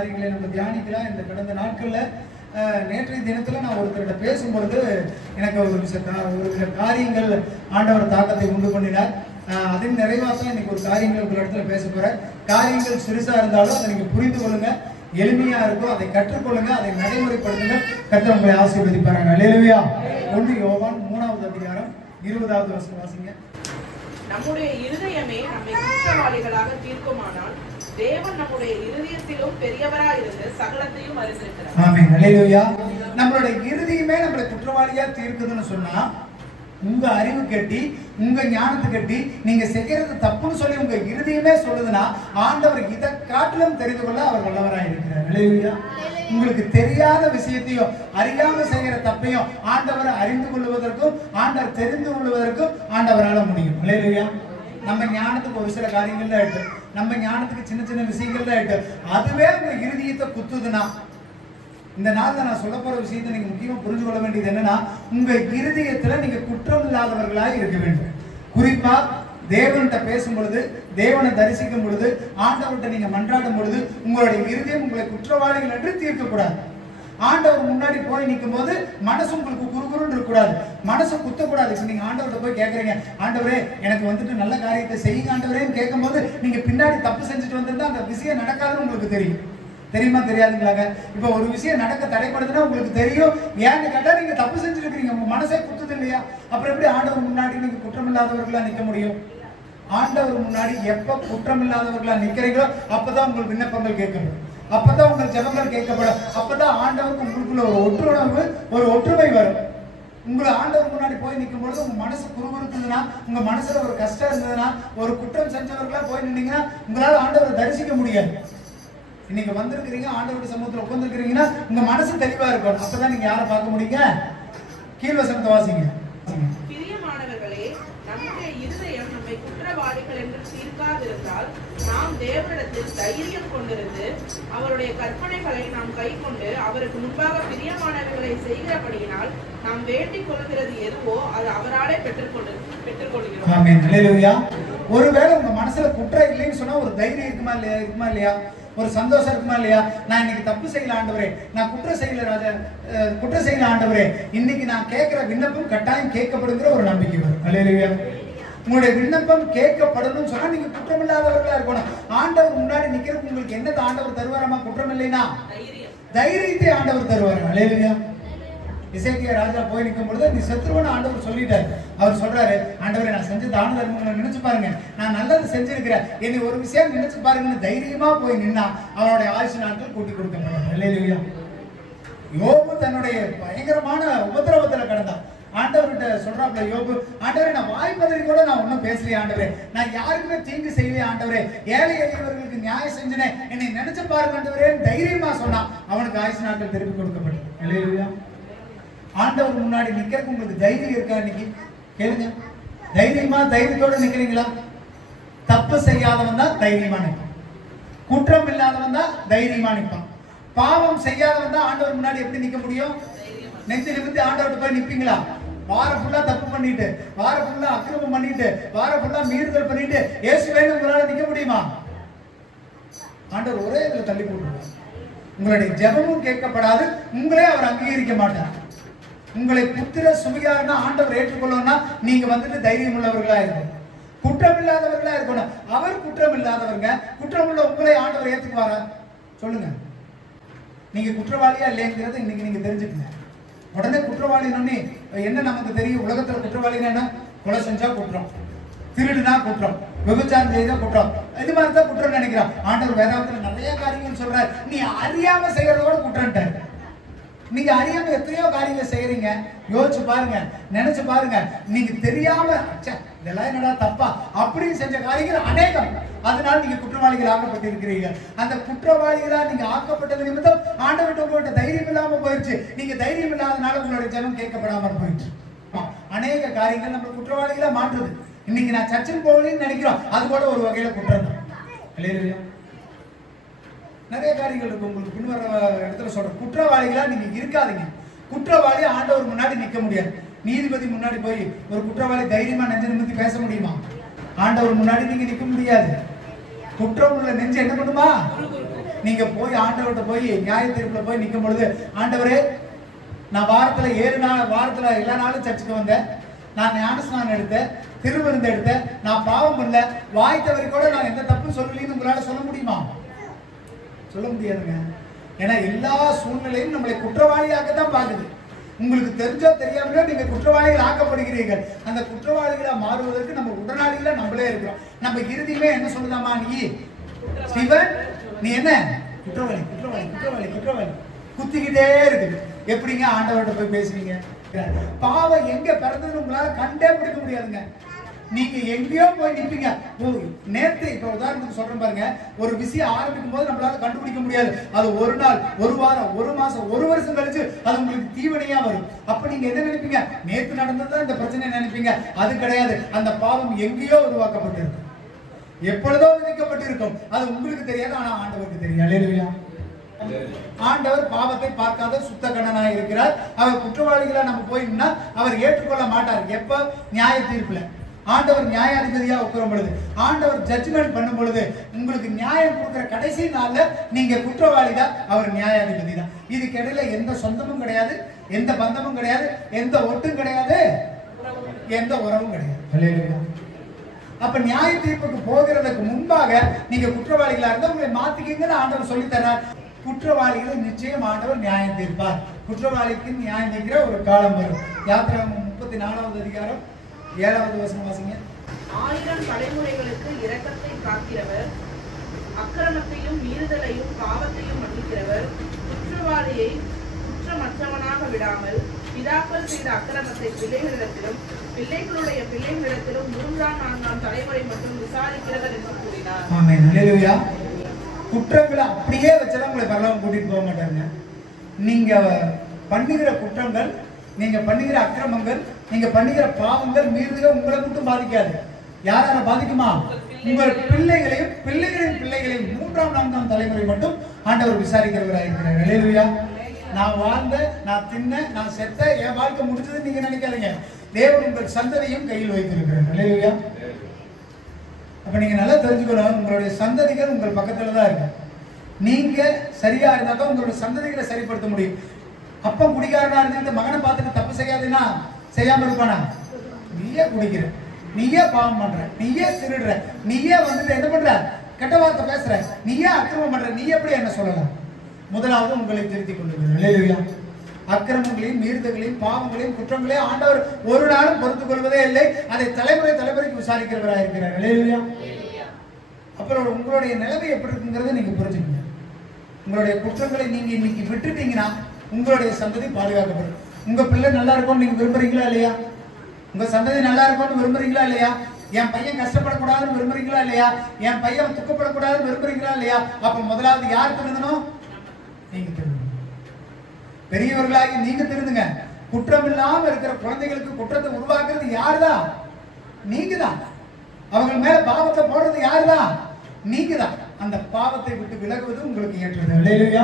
காரியங்களை நம்ம தியானிக்கலாம். இந்த கடந்த நாட்களில் நேற்றைய தினத்தில் நான் ஒருத்தர்கிட்ட பேசும்பொழுது எனக்கு ஒரு சில காரியங்கள் ஆண்டவர் தாக்கத்தை உண்டு பண்ணினார். அதன் நிறைவாக தான் இன்னைக்கு ஒரு காரியங்கள் ஒரு இடத்துல பேச போகிறேன். காரியங்கள் சிறுசாக இருந்தாலும் அதை நீங்கள் புரிந்து கொள்ளுங்க, எளிமையாக இருக்கும், அதை கற்றுக்கொள்ளுங்க, அதை நடைமுறைப்படுத்துங்க. கர்த்தர் உங்களை ஆசீர்வதிப்பாங்க. அல்லேலூயா. 1 யோவான் 3வது அதிகாரம் 20வது வசனம் வாசிங்க. நம்முடைய இருதயமே நம்மை குற்றவாளிகளாக தீர்க்குமானால் தேவன் நம்முடைய இருதயத்திலும் பெரியவராய் இருந்து சகலத்தையும் அறிந்திருக்கிறார். ஆமென். அல்லேலூயா. நம்மளுடைய இருதயமே நம்மளை குற்றவாளியா தீர்க்குதுன்னு சொன்னா, உங்க அறிவு கட்டி உங்க ஞானத்தை கட்டி நீங்க செய்யறது தப்புன்னு சொல்லி உங்க இருதயமே சொல்லுதுன்னா, ஆண்டவர் இதை காட்டிலும் தெரிந்து கொள்ள அவர் வல்லவராய் இருக்கிறார். அல்லேலூயா. உங்களுக்கு தெரியாத விஷயத்தையும் அறியாம செய்கிற தப்பையும் ஆண்டவர் அறிந்து கொள்வதற்கும் ஆண்டவர் தெரிந்து கொள்வதற்கும் ஆண்டவரால முடியும். அல்லேலூயா. நம்ம ஞானத்துக்கு ஒரு சில காரியங்கள் தான் இருக்கு, நம்ம ஞானத்துக்கு சின்ன சின்ன விஷயங்கள் தான் இருக்கு. அதுவே உங்க இருதயத்தை குத்துதுன்னா, இந்த நாள்ல நான் சொல்ல போற விஷயத்தை நீங்க முக்கியமா புரிஞ்சு கொள்ள வேண்டியது என்னன்னா, உங்க இருதயத்துல நீங்க குற்றம் இல்லாதவர்களாக இருக்க வேண்டும். குறிப்பா தேவன்கிட்ட பேசும் பொழுது, தேவனை தரிசிக்கும் பொழுது, ஆண்டவர்கிட்ட நீங்க மன்றாடும் பொழுது உங்களுடைய இருதயம் உங்களை குற்றவாளிகள் என்று தீர்க்கக்கூடாது. ஆண்டவர் முன்னாடி போய் நிற்கும் போது மனசு உங்களுக்கு குறுகுறுன்னு இருக்கக்கூடாது, மனசு குத்தக்கூடாது. இப்போ நீங்க ஆண்டவர்கிட்ட போய் கேட்குறீங்க, ஆண்டவரே எனக்கு வந்துட்டு நல்ல காரியத்தை செய்யுங்க ஆண்டவரேன்னு கேட்கும் போது நீங்க பின்னாடி தப்பு செஞ்சுட்டு வந்திருந்தா அந்த விஷயம் நடக்காதுன்னு உங்களுக்கு தெரியும். தெரியுமா தெரியாதுங்களாங்க? இப்போ ஒரு விஷயம் நடக்க தடைப்படுதுன்னா உங்களுக்கு தெரியும். ஏன்னு கேட்டா நீங்க தப்பு செஞ்சுருக்கீங்க, உங்க மனசே குத்துது இல்லையா? அப்புறம் எப்படி ஆண்டவர் முன்னாடி நீங்க குற்றமில்லாதவர்களா நிற்க முடியும்? ஆண்டவர் முன்னாடி எப்ப குற்றமில்லாதவர்களா நிற்கிறீங்களோ அப்பதான் உங்கள் விண்ணப்பங்கள் கேட்கப்படும், அப்பதான் உங்கள் ஜெபங்கள் கேட்கப்படும், அப்பதான் ஆண்டவருக்கு உங்களுக்குள்ள ஒரு ஒற்றுணர்வு, ஒரு ஒற்றுமை வரும். உங்களை ஆண்டவர் முன்னாடி போய் நிற்கும் பொழுது உங்க மனசு குறுகுறுத்துதுன்னா, உங்க மனசுல ஒரு கஷ்டம் இருந்ததுன்னா, ஒரு குற்றம் செஞ்சவர்களா போய் நின்னீங்கன்னா உங்களால ஆண்டவரை தரிசிக்க முடியாது. இன்னைக்கு வந்திருக்கிறீங்க, ஆண்டவருடைய சமூகத்தில் உட்கார்ந்துருக்கிறீங்கன்னா உங்க மனசு தெளிவா இருக்கணும், அப்பதான் நீங்க யாரை பார்க்க முடியுங்க? கீழ்வசனத்தை வாசிங்க. பிரியமானவர்களே, நம்முடைய இருதயம் நம்மை குற்றவாளிகள் என்று தீர்க்காதிருந்தால் நாம் தேவனிடத்தில் தைரியம் கொண்டிருந்து அவருடைய கற்பனைகளை நாம் கைக்கொண்டு அவருக்கு முன்பாக பிரியமானவர்களை செய்கிறபடியினால் நாம் வேண்டிக் கொள்கிறது எதுவோ அது அவராலே பெற்றுக்கொள்கிறோம். ஆமென். அல்லேலூயா. ஒருவேளை உங்க மனசுல குற்றம் இல்லைன்னு சொன்னா ஒரு தைரியம் இருக்குமா இல்லையா? ஒரு சந்தோஷம் இருக்குமா இல்லையா? நான் இன்னைக்கு தப்பு செய்யல ஆண்டவரே, நான் குற்றம் செய்யல ஆண்டவரே, இன்னைக்கு நான் கேட்கிற விண்ணப்பம் கட்டாயம் கேட்கப்படுங்கிற ஒரு நம்பிக்கை வரும். அல்லேலூயா. உங்களுடைய விண்ணப்பம் கேட்கப்படணும்னு சொன்னா நீங்க குற்றம் இல்லாதவர்களா இருக்கணும். ஆண்டவர் முன்னாடி நிக்கிறதுக்கு உங்களுக்கு என்னது ஆண்டவர் தருவாராமா? குற்றம் இல்லைன்னா தைரியத்தை ஆண்டவர் தருவாரு. அல்லேலூயா. இசைக்கிய ராஜா போய் நிற்கும் பொழுது நீ செத்துருவன்னு ஆண்டவர் சொல்லிட்டாரு. அவர் சொல்றாரு, ஆண்டவரை நான் செஞ்ச தான தர்மங்களை நினைச்சு பாருங்க, நான் நல்லது செஞ்சிருக்கிறேன், என்னை ஒரு விஷயம் நினைச்சு பாருங்கன்னு தைரியமா போய் நின்னா அவனுடைய ஆயுசு நாட்கள் கூட்டி கொடுக்கப்பட்டார். அல்லேலூயா. யோபு தன்னுடைய பயங்கரமான உபத்திரவத்துல கடந்தான். ஆண்டவர்கிட்ட சொல்றாப்ல யோபு, ஆண்டவரே நான் வாய்ப்பதறி கூட நான் ஒன்னும் பேசலையே ஆண்டவரே, நான் யாருக்குமே தீங்கு செய்யலையே ஆண்டவரே, ஏழை எளியவர்களுக்கு நியாயம் செஞ்சனேன், என்னை நினைச்சு பாருங்க ஆண்டவரே தைரியமா சொன்னான். அவனுக்கு ஆயுசு நாட்கள் திருப்பி கொடுக்கப்பட்டது. அல்லேலூயா. ஆண்டவர் முன்னாடி நிக்கிறதுக்கு உங்களுக்கு தைரியம் இருக்கா? இன்னைக்கு கேளுங்க, தைரியத்தோட நிக்கிறீங்களா? தப்பு செய்யாதவன் தான் தைரியமா நிற்பான், குற்றம் இல்லாதவன் தான் தைரியமா நிற்பான். பாவம் செய்யாதவன் தான் ஆண்டவர் முன்னாடி எப்படி நிக்க முடியும்? நெஞ்சு நிமித்தி ஆண்டவர்கிட்ட போய் நிப்பீங்களா? வாரம் ஃபுல்லா தப்பு பண்ணிட்டு, வாரம் ஃபுல்லா அக்கிரமம் பண்ணிட்டு, வாரம் ஃபுல்லா மீறுதல் பண்ணிட்டு இயேசுவே உங்களால நிக்க முடியுமா? ஆண்டவர் ஒரே இதுல தள்ளி போட்டுருவார். உங்களுடைய ஜெபமும் கேட்கப்படாது, உங்களே அவர் அங்கீகரிக்க மாட்டார். உங்களை புத்திர சுமையாருன்னா ஆண்டவர் ஏற்றுக்கொள்ளணும்னா நீங்க வந்துட்டு தைரியம் உள்ளவர்களா இருக்கணும், குற்றம் இல்லாதவர்களா இருக்கணும். அவர் குற்றம் இல்லாதவங்க, குற்றம் உள்ள உங்களை ஆண்டவர் ஏற்றுக்குவாரா? சொல்லுங்க. நீங்க குற்றவாளியா இல்லைங்கிறது இன்னைக்கு நீங்க தெரிஞ்சுக்கங்க. உடனே குற்றவாளின்னு என்ன நமக்கு தெரியும்? உலகத்துல குற்றவாளின்னா என்ன? கொலை செஞ்சா குற்றம், திருடுனா குற்றம், விபச்சாரம் செய்த குற்றம், இது மாதிரி தான் குற்றம் நினைக்கிறான். ஆண்டவர் வேதாகத்துல நிறைய காரியங்கள் சொல்றாரு, நீ அறியாம செய்யறதோட குற்றம்ட்டாரு. நீங்க அறியாம எத்தனையோ காரியங்கள் செய்யறீங்க. யோசிச்சு பாருங்க, நினைச்சு பாருங்க. நீங்க தெரியாம இதெல்லாம் என்னடா தப்பா அப்படின்னு செஞ்ச காரியங்கள் அநேகம். அதனால நீங்க குற்றவாளிகள் ஆக்கப்பட்டிருக்கிறீங்க. அந்த குற்றவாளிகளா நீங்க ஆக்கப்பட்டது நிமித்தம் ஆண்டவர்கிட்ட உங்கள்கிட்ட தைரியம் இல்லாம போயிடுச்சு. நீங்க தைரியம் இல்லாதனால உங்களுடைய ஜெபம் கேட்கப்படாம போயிடுச்சு. அநேக காரியங்கள் நம்ம குற்றவாளிகளா மாற்றுது. இன்னைக்கு நான் சர்ச்சுக்கு போகணும்னு நினைக்கிறோம், அது கூட ஒரு வகையில குற்றம் தான். இல்லையா? நிறைய காரியங்கள் இருக்கு. உங்களுக்கு பின்வர இடத்துல சொல்ற குற்றவாளிகளா நீங்க இருக்காதீங்க. குற்றவாளி ஆண்டவர் முன்னாடி நிக்க முடியாது. நீதிபதி முன்னாடி போய் ஒரு குற்றவாளி தைரியமா நெஞ்சு நிமித்தி பேச முடியுமா? ஆண்டவர் முன்னாடி நீங்க நிக்க முடியாது. குற்றம் உள்ள நெஞ்சு என்ன பண்ணுமா? நீங்க போய் ஆண்டவர்கிட்ட போய் நியாய தீர்ப்புல போய் நிற்கும் பொழுது, ஆண்டவரே நான் வாரத்துல 7 நாள், வாரத்துல எல்லா நாளும் சர்ச்சுக்கு வந்தேன், நான் ஞானஸ்நானம் எடுத்தேன், திருவிருந்து எடுத்தேன், நான் பாவம் இல்ல, வாய் தவறி கூட நான் எந்த தப்பும் சொல்லலைன்னு உங்களால சொல்ல முடியுமா? சொல்ல முடியாதுங்க. ஏன்னா எல்லா சூழ்நிலையும் நம்மளை குற்றவாளியாக தான் பாக்குது. உங்களுக்கு தெரிஞ்சோ தெரியாமலோ நீங்க குற்றவாளிகள் ஆக்கப்படுகிறீர்கள். அந்த குற்றவாளிகளா மாறுவதற்கு நம்ம உடனாளிகளா நம்மளே இருக்கிறோம். நம்ம இறுதியுமே என்ன சொல்லுதாமா, நீ சிவன் நீ என்ன குற்றவாளி குற்றவாளி குற்றவாளி குற்றவாளி குத்திக்கிட்டே இருக்குது. எப்படிங்க ஆண்டவர்கிட்ட போய் பேசுவீங்க? பாவம் எங்க பிறந்ததுன்னு உங்களால கண்டே பிடிக்க முடியாதுங்க. நீங்க எங்கேயோ போய் நிப்பீங்க. நேத்து இப்ப உதாரணத்துக்கு சொல்றேன் பாருங்க, ஒரு விஷயம் ஆரம்பிக்கும் போது நம்மளால கண்டுபிடிக்க முடியாது. அது ஒரு நாள், ஒரு வாரம், ஒரு மாசம், ஒரு வருஷம் கழிச்சு அது உங்களுக்கு தீவனையா வரும். அப்ப நீங்க என்ன நினைப்பீங்க? நேத்து நடந்ததுதான் இந்த பிரச்சனை நினைப்பீங்க. அது கிடையாது. அந்த பாவம் எங்கேயோ உருவாக்கப்பட்டிருக்கும், எப்பொழுதோ விதிக்கப்பட்டிருக்கும். அது உங்களுக்கு தெரியாது, ஆனா ஆண்டவருக்கு தெரியும். அல்லேலூயா. ஆண்டவர் பாவத்தை பார்க்காத சுத்த கண்ணனாக இருக்கிறார். அவர் குற்றவாளிகளை நம்ம போயின்னா அவர் ஏற்றுக்கொள்ள மாட்டார். எப்ப? நியாய தீர்ப்புல. ஆண்டவர் நியாயாதிபதியா உட்காரும் பொழுது, ஆண்டவர் ஜட்ஜ்மெண்ட் பண்ணும் பொழுது, உங்களுக்கு நியாயம் கொடுக்கிற கடைசி நாள்ல நீங்க குற்றவாளி தான், அவர் நியாயாதிபதி தான். இதுக்கு இடையில எந்த சொந்தமும் கிடையாது, எந்த பந்தமும் கிடையாது, எந்த ஒட்டும் கிடையாது, எந்த உறவும் கிடையாது. அப்ப நியாய தீர்ப்புக்கு போகிறதுக்கு முன்பாக நீங்க குற்றவாளிகளா இருந்தா உங்களை மாத்திக்கிங்கன்னு ஆண்டவர் சொல்லி தர்றார். குற்றவாளிகளை நிச்சயம் ஆண்டவர் நியாயம் தீர்ப்பார். குற்றவாளிக்கு நியாயம் தீர்க்கிற ஒரு காலம் வரும். யாத்திராகமம் 34வது அதிகாரம் 7வது வசனம் வாசிங்க. 1000 தலைமுறைகளுக்கு இரக்கத்தை காக்கிறவர், அக்கிரமத்தையும் மீறுதலையும் பாவத்தையும் மன்னிக்கிறவர், குற்றவாளியை குற்றமற்றவனாக விடாமல் பிதாக்கள் செய்த அக்கிரமத்தை பிள்ளைகளிடத்திலும் பிள்ளைகளுடைய பிள்ளைகளிடத்திலும் 3ஆம் 4ஆம் தலைமுறை மட்டும் விசாரிக்கிறவர் என்று கூறினார். ஆமென். அல்லேலூயா. குற்றங்களை அப்படியே வச்செல்லாம் உங்களை பரலோகம் கூட்டிட்டு போக மாட்டாங்க. நீங்க பண்ணுகிற குற்றங்கள், நீங்க பண்ணுகிற அக்கிரமங்கள், நீங்க பண்ணுகிற பாவங்கள், மீறுதல் உங்களை மட்டும் பாதிக்காது. யாரால பாதிக்குமா? உங்கள் பிள்ளைகளையும் பிள்ளைகளின் பிள்ளைகளையும் 3ஆம் 4ஆம் தலைமுறை மட்டும் ஆண்டவர் விசாரிக்கிறவராக இருக்கிறார். அல்லேலூயா. நான் வாழ்ந்த, நான் தின்ன, நான் செத்த, என் வாழ்க்கை முடிஞ்சதுன்னு நீங்க நினைக்காதீங்க. தேவன் உங்கள் சந்ததியும் கையில் வைத்திருக்கிறார். அல்லேலூயா. அப்ப நீங்க நல்லா தெரிஞ்சுக்கணும், உங்களுடைய சந்ததிகள் உங்கள் பக்கத்துல தான் இருக்கு. நீங்க சரியா இருந்தா தான் உங்களுடைய சந்ததிகளை சரிப்படுத்த முடியும். அப்ப குடிகாரனா இருந்து மகனை பார்த்துட்டு தப்பு செய்யாதுன்னா செய்யாம இருப்பானா? நீயே குடிக்கிற, நீயே பாவம் பண்ற, நீயே திருடுற, நீயே வந்துட்டு என்ன பண்ற, கெட்ட வார்த்தை பேசுற, நீயே அக்கிரமம் பண்ற, நீ எப்படி என்ன சொல்லலாம்? முதலாவது உங்களை திருத்திக் கொள்ளுங்கள். அக்கிரமங்களையும் மீறுதல்களையும் பாவங்களையும் குற்றங்களையும் ஆண்டவர் ஒரு நாளும் பொறுத்துக் கொள்வதே இல்லை. அதை தலைமுறை தலைமுறைக்கு விசாரிக்கிறவராக இருக்கிறார். அல்லேலூயா. அப்புறம் உங்களுடைய நிலைமை எப்படி இருக்குங்கிறத நீங்க புரிஞ்சுக்கணும். உங்களுடைய குற்றங்களை நீங்க இன்னைக்கு விட்டுட்டீங்கன்னா உங்களுடைய சந்ததி பாதுகாக்கப்படும். உங்க பிள்ளை நல்லா இருக்கும்னு நீங்க விரும்புறீங்களா இல்லையா? உங்க சந்ததி நல்லா இருக்கும்னு விரும்புறீங்களா இல்லையா? என் பையன் கஷ்டப்படக்கூடாதுன்னு விரும்புறீங்களா இல்லையா? என் பையன் துக்கப்படக்கூடாதுன்னு விரும்புறீங்களா இல்லையா? அப்ப முதலாவது யார் திருந்தணும்? நீங்க திருந்தணும். பெரியவர்களாகி நீங்க திருந்துங்க. குற்றம் இல்லாம இருக்கிற குழந்தைகளுக்கு குற்றத்தை உருவாக்குறது யாருதான்? நீங்க தான். அவங்க மேல பாவத்தை போடுறது யாருதான்? நீங்க தான். அந்த பாவத்தை விட்டு விலகுவது உங்களுக்கு ஏற்றது. அல்லேலூயா.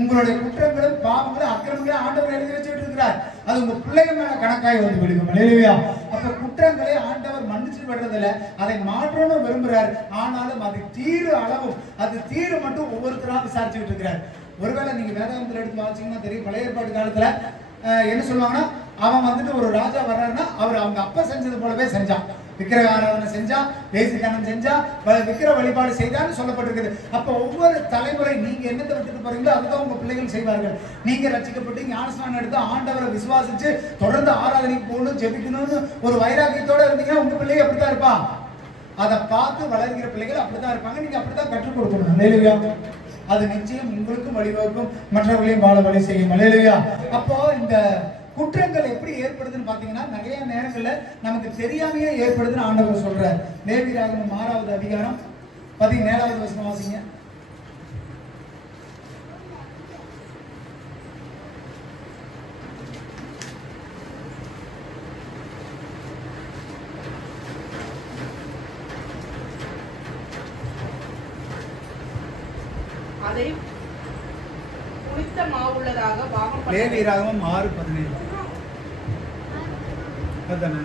உங்களுடைய குற்றங்களும் பாவங்களும் அக்கிரமங்களும் ஆண்டவர் எழுதி வச்சுட்டு இருக்கிறார். அது உங்க பிள்ளைங்க மேல கணக்காய் வந்து விடுங்க. அல்லேலூயா. அப்ப குற்றங்களை ஆண்டவர் மன்னிச்சு விடுறதில்ல, அதை மாற்றணும்னு விரும்புறாரு. ஆனாலும் அது தீரு அளவும், அது தீரு மட்டும் ஒவ்வொருத்தரா விசாரிச்சுட்டு இருக்கிறார். ஒருவேளை நீங்க வேதாந்தத்துல எடுத்து வாசிங்கன்னா தெரியும், பழைய ஏற்பாட்டு காலத்துல என்ன சொல்லுவாங்கன்னா, அவன் வந்துட்டு ஒரு ராஜா வர்றாருன்னா அவர் அவங்க அப்பா செஞ்சது போலவே செஞ்சான். விக்கிரக ஆராதனை செஞ்சான், தேசிகனம் செஞ்சான், விக்கிர வழிபாடு செய்தான்னு சொல்லப்பட்டிருக்குது. அப்ப ஒவ்வொரு தலைமுறை நீங்க என்னத்தை விட்டுட்டு போறீங்களோ அதுதான் உங்க பிள்ளைகள் செய்வார்கள். நீங்க ரட்சிக்கப்பட்டு ஞானஸ்நானம் எடுத்து ஆண்டவரை விசுவாசிச்சு தொடர்ந்து ஆராதனைக்கு போகணும், ஜெபிக்கணும்னு ஒரு வைராக்கியத்தோட இருந்தீங்கன்னா உங்க பிள்ளைங்க அப்படித்தான் இருப்பான். அதை பார்த்து வளர்கிற பிள்ளைகள் அப்படித்தான் இருப்பாங்க. நீங்க அப்படித்தான் கற்றுக் கொடுக்கணும். அல்லேலூயா. அது நிச்சயம் உங்களுக்கும் வழிவகுக்கும், மற்றவர்களையும் வாழ வழி செய்யும். அல்லேலூயா. அப்போ இந்த குற்றங்கள் எப்படி ஏற்படுதுன்னு பாத்தீங்கன்னா நிறைய நேரங்கள்ல நமக்கு தெரியாமையே ஏற்படுதுன்னு ஆண்டவர் சொல்றார். லேவியராகமம் 6வது அதிகாரம் 17வது வசனம் வாசிங்க. அதை புளித்த மாவுள்ளதாக பாகம் லேவியராகமம் 6:17. அதானே?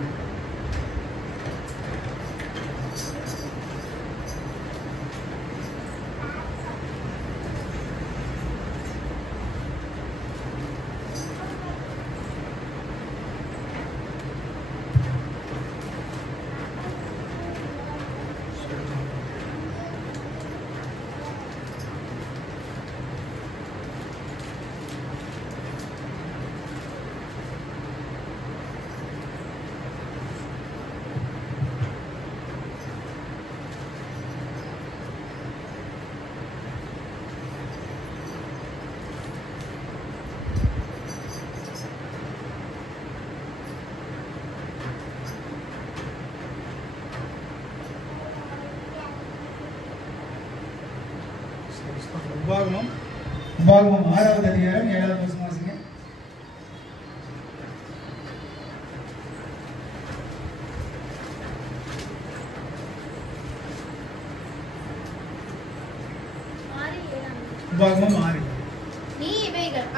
உபாகமம் உபாகமம் 6வது அதிகாரம் 7வது வசனம் வாசிங்க. உபாகமம் 6. நீ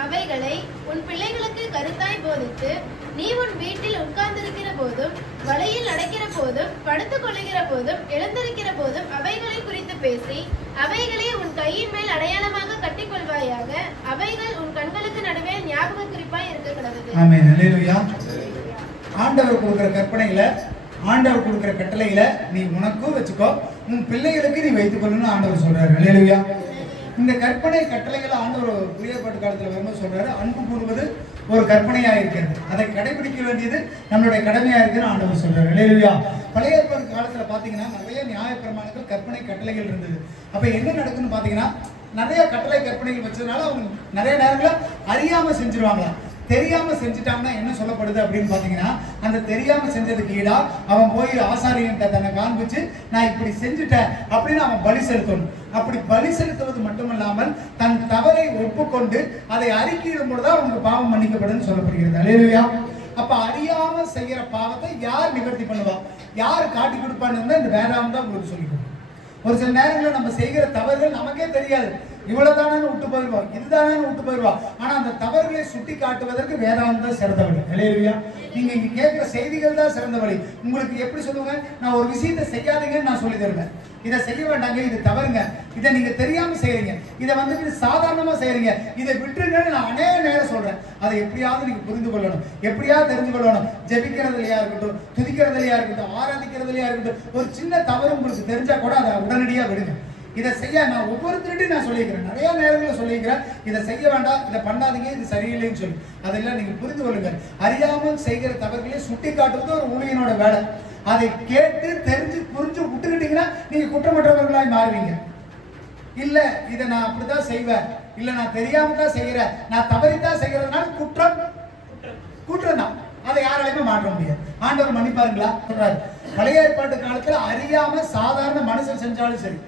அவைகளை உன் பிள்ளைகளுக்கு கருத்தாய் போதித்து, நீ உன் வீட்டில் உட்கார்ந்திருக்கிற போதும், வலையில் நடக்கிற போதும், படுத்துக் கொள்ளுகிற போதும், எழுந்திருக்கிற போதும் அவைகளை குறித்து பேசி, அவைகளை உன் கையின் மேல் அடையாளமாக கட்டிக்கொள்வாயாக. அவைகள் உன் கண்களுக்கு நடுவே ஞாபக குறிப்பாய் இருக்க கடவுது. ஆமென். அல்லேலூயா. ஆண்டவர் கொடுக்கிற கற்பனையில, ஆண்டவர் கொடுக்கிற கட்டளையில நீ உனக்கும் வச்சுக்கோ, உன் பிள்ளைகளுக்கு நீ வைத்துக் கொள்ளணும்னு ஆண்டவர் சொல்றாரு. அல்லேலூயா. இந்த கற்பனை கட்டளைகளை ஆண்டவர் புதிய ஏற்பாட்டு காலத்துல வரும்போது சொல்றாரு, அன்பு கூறுவது ஒரு கற்பனையா இருக்கிறது, அதை கடைபிடிக்க வேண்டியது நம்மளுடைய கடமையா இருக்குன்னு ஆண்டவர் சொல்றாரு. அல்லேலூயா. பழைய ஏற்பாடு காலத்துல பாத்தீங்கன்னா நிறைய நியாயப்பிரமாணங்கள் கற்பனை கட்டளைகள் இருந்தது. அப்ப என்ன நடக்குன்னு பாத்தீங்கன்னா, நிறைய கட்டளை கற்பனைகள் வச்சதுனால அவங்க நிறைய நேரங்கள அறியாம செஞ்சிருவாங்களாம். தெரியாம செஞ்சுட்டாங்கன்னா என்ன சொல்லப்படுது அப்படின்னு பாத்தீங்கன்னா, அந்த தெரியாம செஞ்சதுக்கு ஈடா அவன் போய் ஆசாரியன்ட்ட தன்னை காண்பிச்சு, நான் இப்படி செஞ்சுட்டேன் அப்படின்னு அவன் பலி செலுத்தணும். அப்படி பலி செலுத்துவது மட்டுமல்லாமல் தன் தவறை ஒப்புக்கொண்டு அதை அறிக்கையிடும் பொழுதுதான் அவங்க பாவம் மன்னிக்கப்படுதுன்னு சொல்லப்படுகிறது. அல்லேலூயா. அப்ப அறியாம செய்யற பாவத்தை யார் நிவர்த்தி பண்ணுவா, யார் காட்டி கொடுப்பான்னு இந்த வேதாகம் தான் உங்களுக்கு சொல்லி கொடுக்கும். ஒரு சில நேரங்களில் நம்ம செய்கிற தவறுகள் நமக்கே தெரியாது, இவ்வளவுதானு விட்டு போயிடுவோம், இதுதானு விட்டு போயிடுவோம். ஆனா அந்த தவறுகளை சுட்டி காட்டுவதற்கு வேதாகம் தான் சிறந்த வழி. அல்லேலூயா. நீங்க இங்க கேட்கிற செய்திகள் தான் சிறந்த வழி. உங்களுக்கு எப்படி சொல்லுங்க, நான் ஒரு விஷயத்தை செய்யாதீங்கன்னு நான் சொல்லி தருவேன். இதை செய்ய வேண்டாங்க, இது தவறுங்க, இதை நீங்க தெரியாம செய்யறீங்க, இதை வந்து சாதாரணமா செய்யறீங்க, இதை விட்டுருங்கன்னு நான் அநேக நேரம் சொல்றேன். அதை எப்படியாவது நீங்க புரிந்து கொள்ளணும், எப்படியாவது தெரிஞ்சு கொள்ளணும். ஜெபிக்கிறதுலையா இருக்கட்டும், துதிக்கிறதுலையா இருக்கட்டும், ஆராதிக்கிறதுலையா இருக்கட்டும், ஒரு சின்ன தவறு உங்களுக்கு தெரிஞ்சா கூட அதை உடனடியா விடுங்க. இதை செய்ய நான் ஒவ்வொருத்தருடையும் நான் சொல்லியிருக்கிறேன், நிறைய நேரங்களில் சொல்லியிருக்கிறேன், இதை செய்ய வேண்டாம், இதை பண்ணாதீங்க, இது சரியில்லைன்னு சொல்லி. அதெல்லாம் நீங்க புரிந்து கொள்ளுங்க. அறியாமல் செய்கிற தவறுகளை சுட்டி காட்டுவது ஒரு ஊழியனோட வேலை. அதை கேட்டு தெரிஞ்சு புரிஞ்சு விட்டுக்கிட்டீங்கன்னா நீங்க குற்றமற்றவர்களாய் மாறுவீங்க. இல்ல இதை நான் அப்படித்தான் செய்வேன், இல்ல நான் தெரியாம தான் செய்யறேன், நான் தவறித்தான் செய்யறதுனால குற்றம் தான். அதை யாராலையுமே மாற்ற முடியாது. ஆண்டவர் மன்னிப்பாருங்களா சொல்றாரு. பழைய ஏற்பாட்டு காலத்துல அறியாம சாதாரண மனுஷன் செஞ்சாலும் சரி,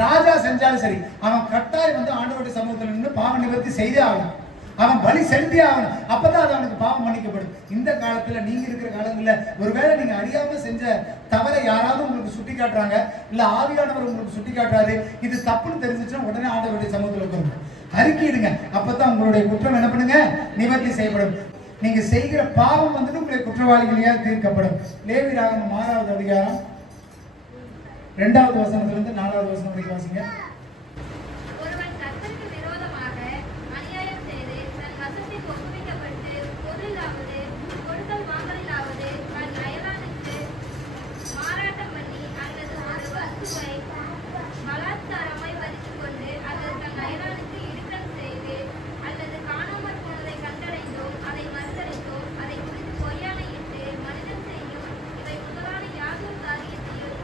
ராஜா செஞ்சாலும் சரி, அவன் கட்டாயம் வந்து ஆண்டவருடைய சமூகத்தில் நின்று பாவ நிவர்த்தி செய்தே ஆகணும், அவன் பலி செலுத்தியே ஆகணும். அப்பதான் அது அவனுக்கு பாவம் மன்னிக்கப்படும். இந்த காலத்துல நீங்க இருக்கிற காலங்கள்ல ஒருவேளை நீங்க அறியாம செஞ்ச தவறை யாராவது உங்களுக்கு சுட்டி காட்டுறாங்க, இல்ல ஆவியானவர் உங்களுக்கு சுட்டி காட்டுறாரு, இது தப்புன்னு தெரிஞ்சிச்சுன்னா உடனே ஆண்டவருடைய சமூகத்தில் உட்காருங்க, அறிக்கையிடுங்க. அப்பதான் உங்களுடைய குற்றம் என்ன பண்ணுங்க, நிவர்த்தி செய்யப்படும். நீங்க செய்கிற பாவம் வந்துட்டு உங்களுடைய குற்றவாளிகளையா தீர்க்கப்படும். லேவியராகமம் 6வது அதிகாரம் 2வது வசனத்திலிருந்து 4வது வசனம் வரைக்கும் வாசிங்க. ஒருவன் கர்த்தருக்கு விரோதமாக அநியாயம் செய்து தன் வசத்தில் ஒப்புவிக்கப்பட்டு பொருளாவது கொடுக்கல் வாங்கலாவது தன் அயலானுக்கு மாறாட்டம் பண்ணி அல்லது ஒரு வஸ்துவை பலாத்காரமாய் பறித்துக் கொண்டு அல்லது தன் அயலானுக்கு இடுக்கண் செய்து அல்லது காணாமற் போனதை கண்டடைந்தோம் அதை மறுதளித்தோம் அதை குறித்து பொய்யானையிட்டு மனிதன் செய்யும் இவை முதலான யாதொரு காரியத்தில்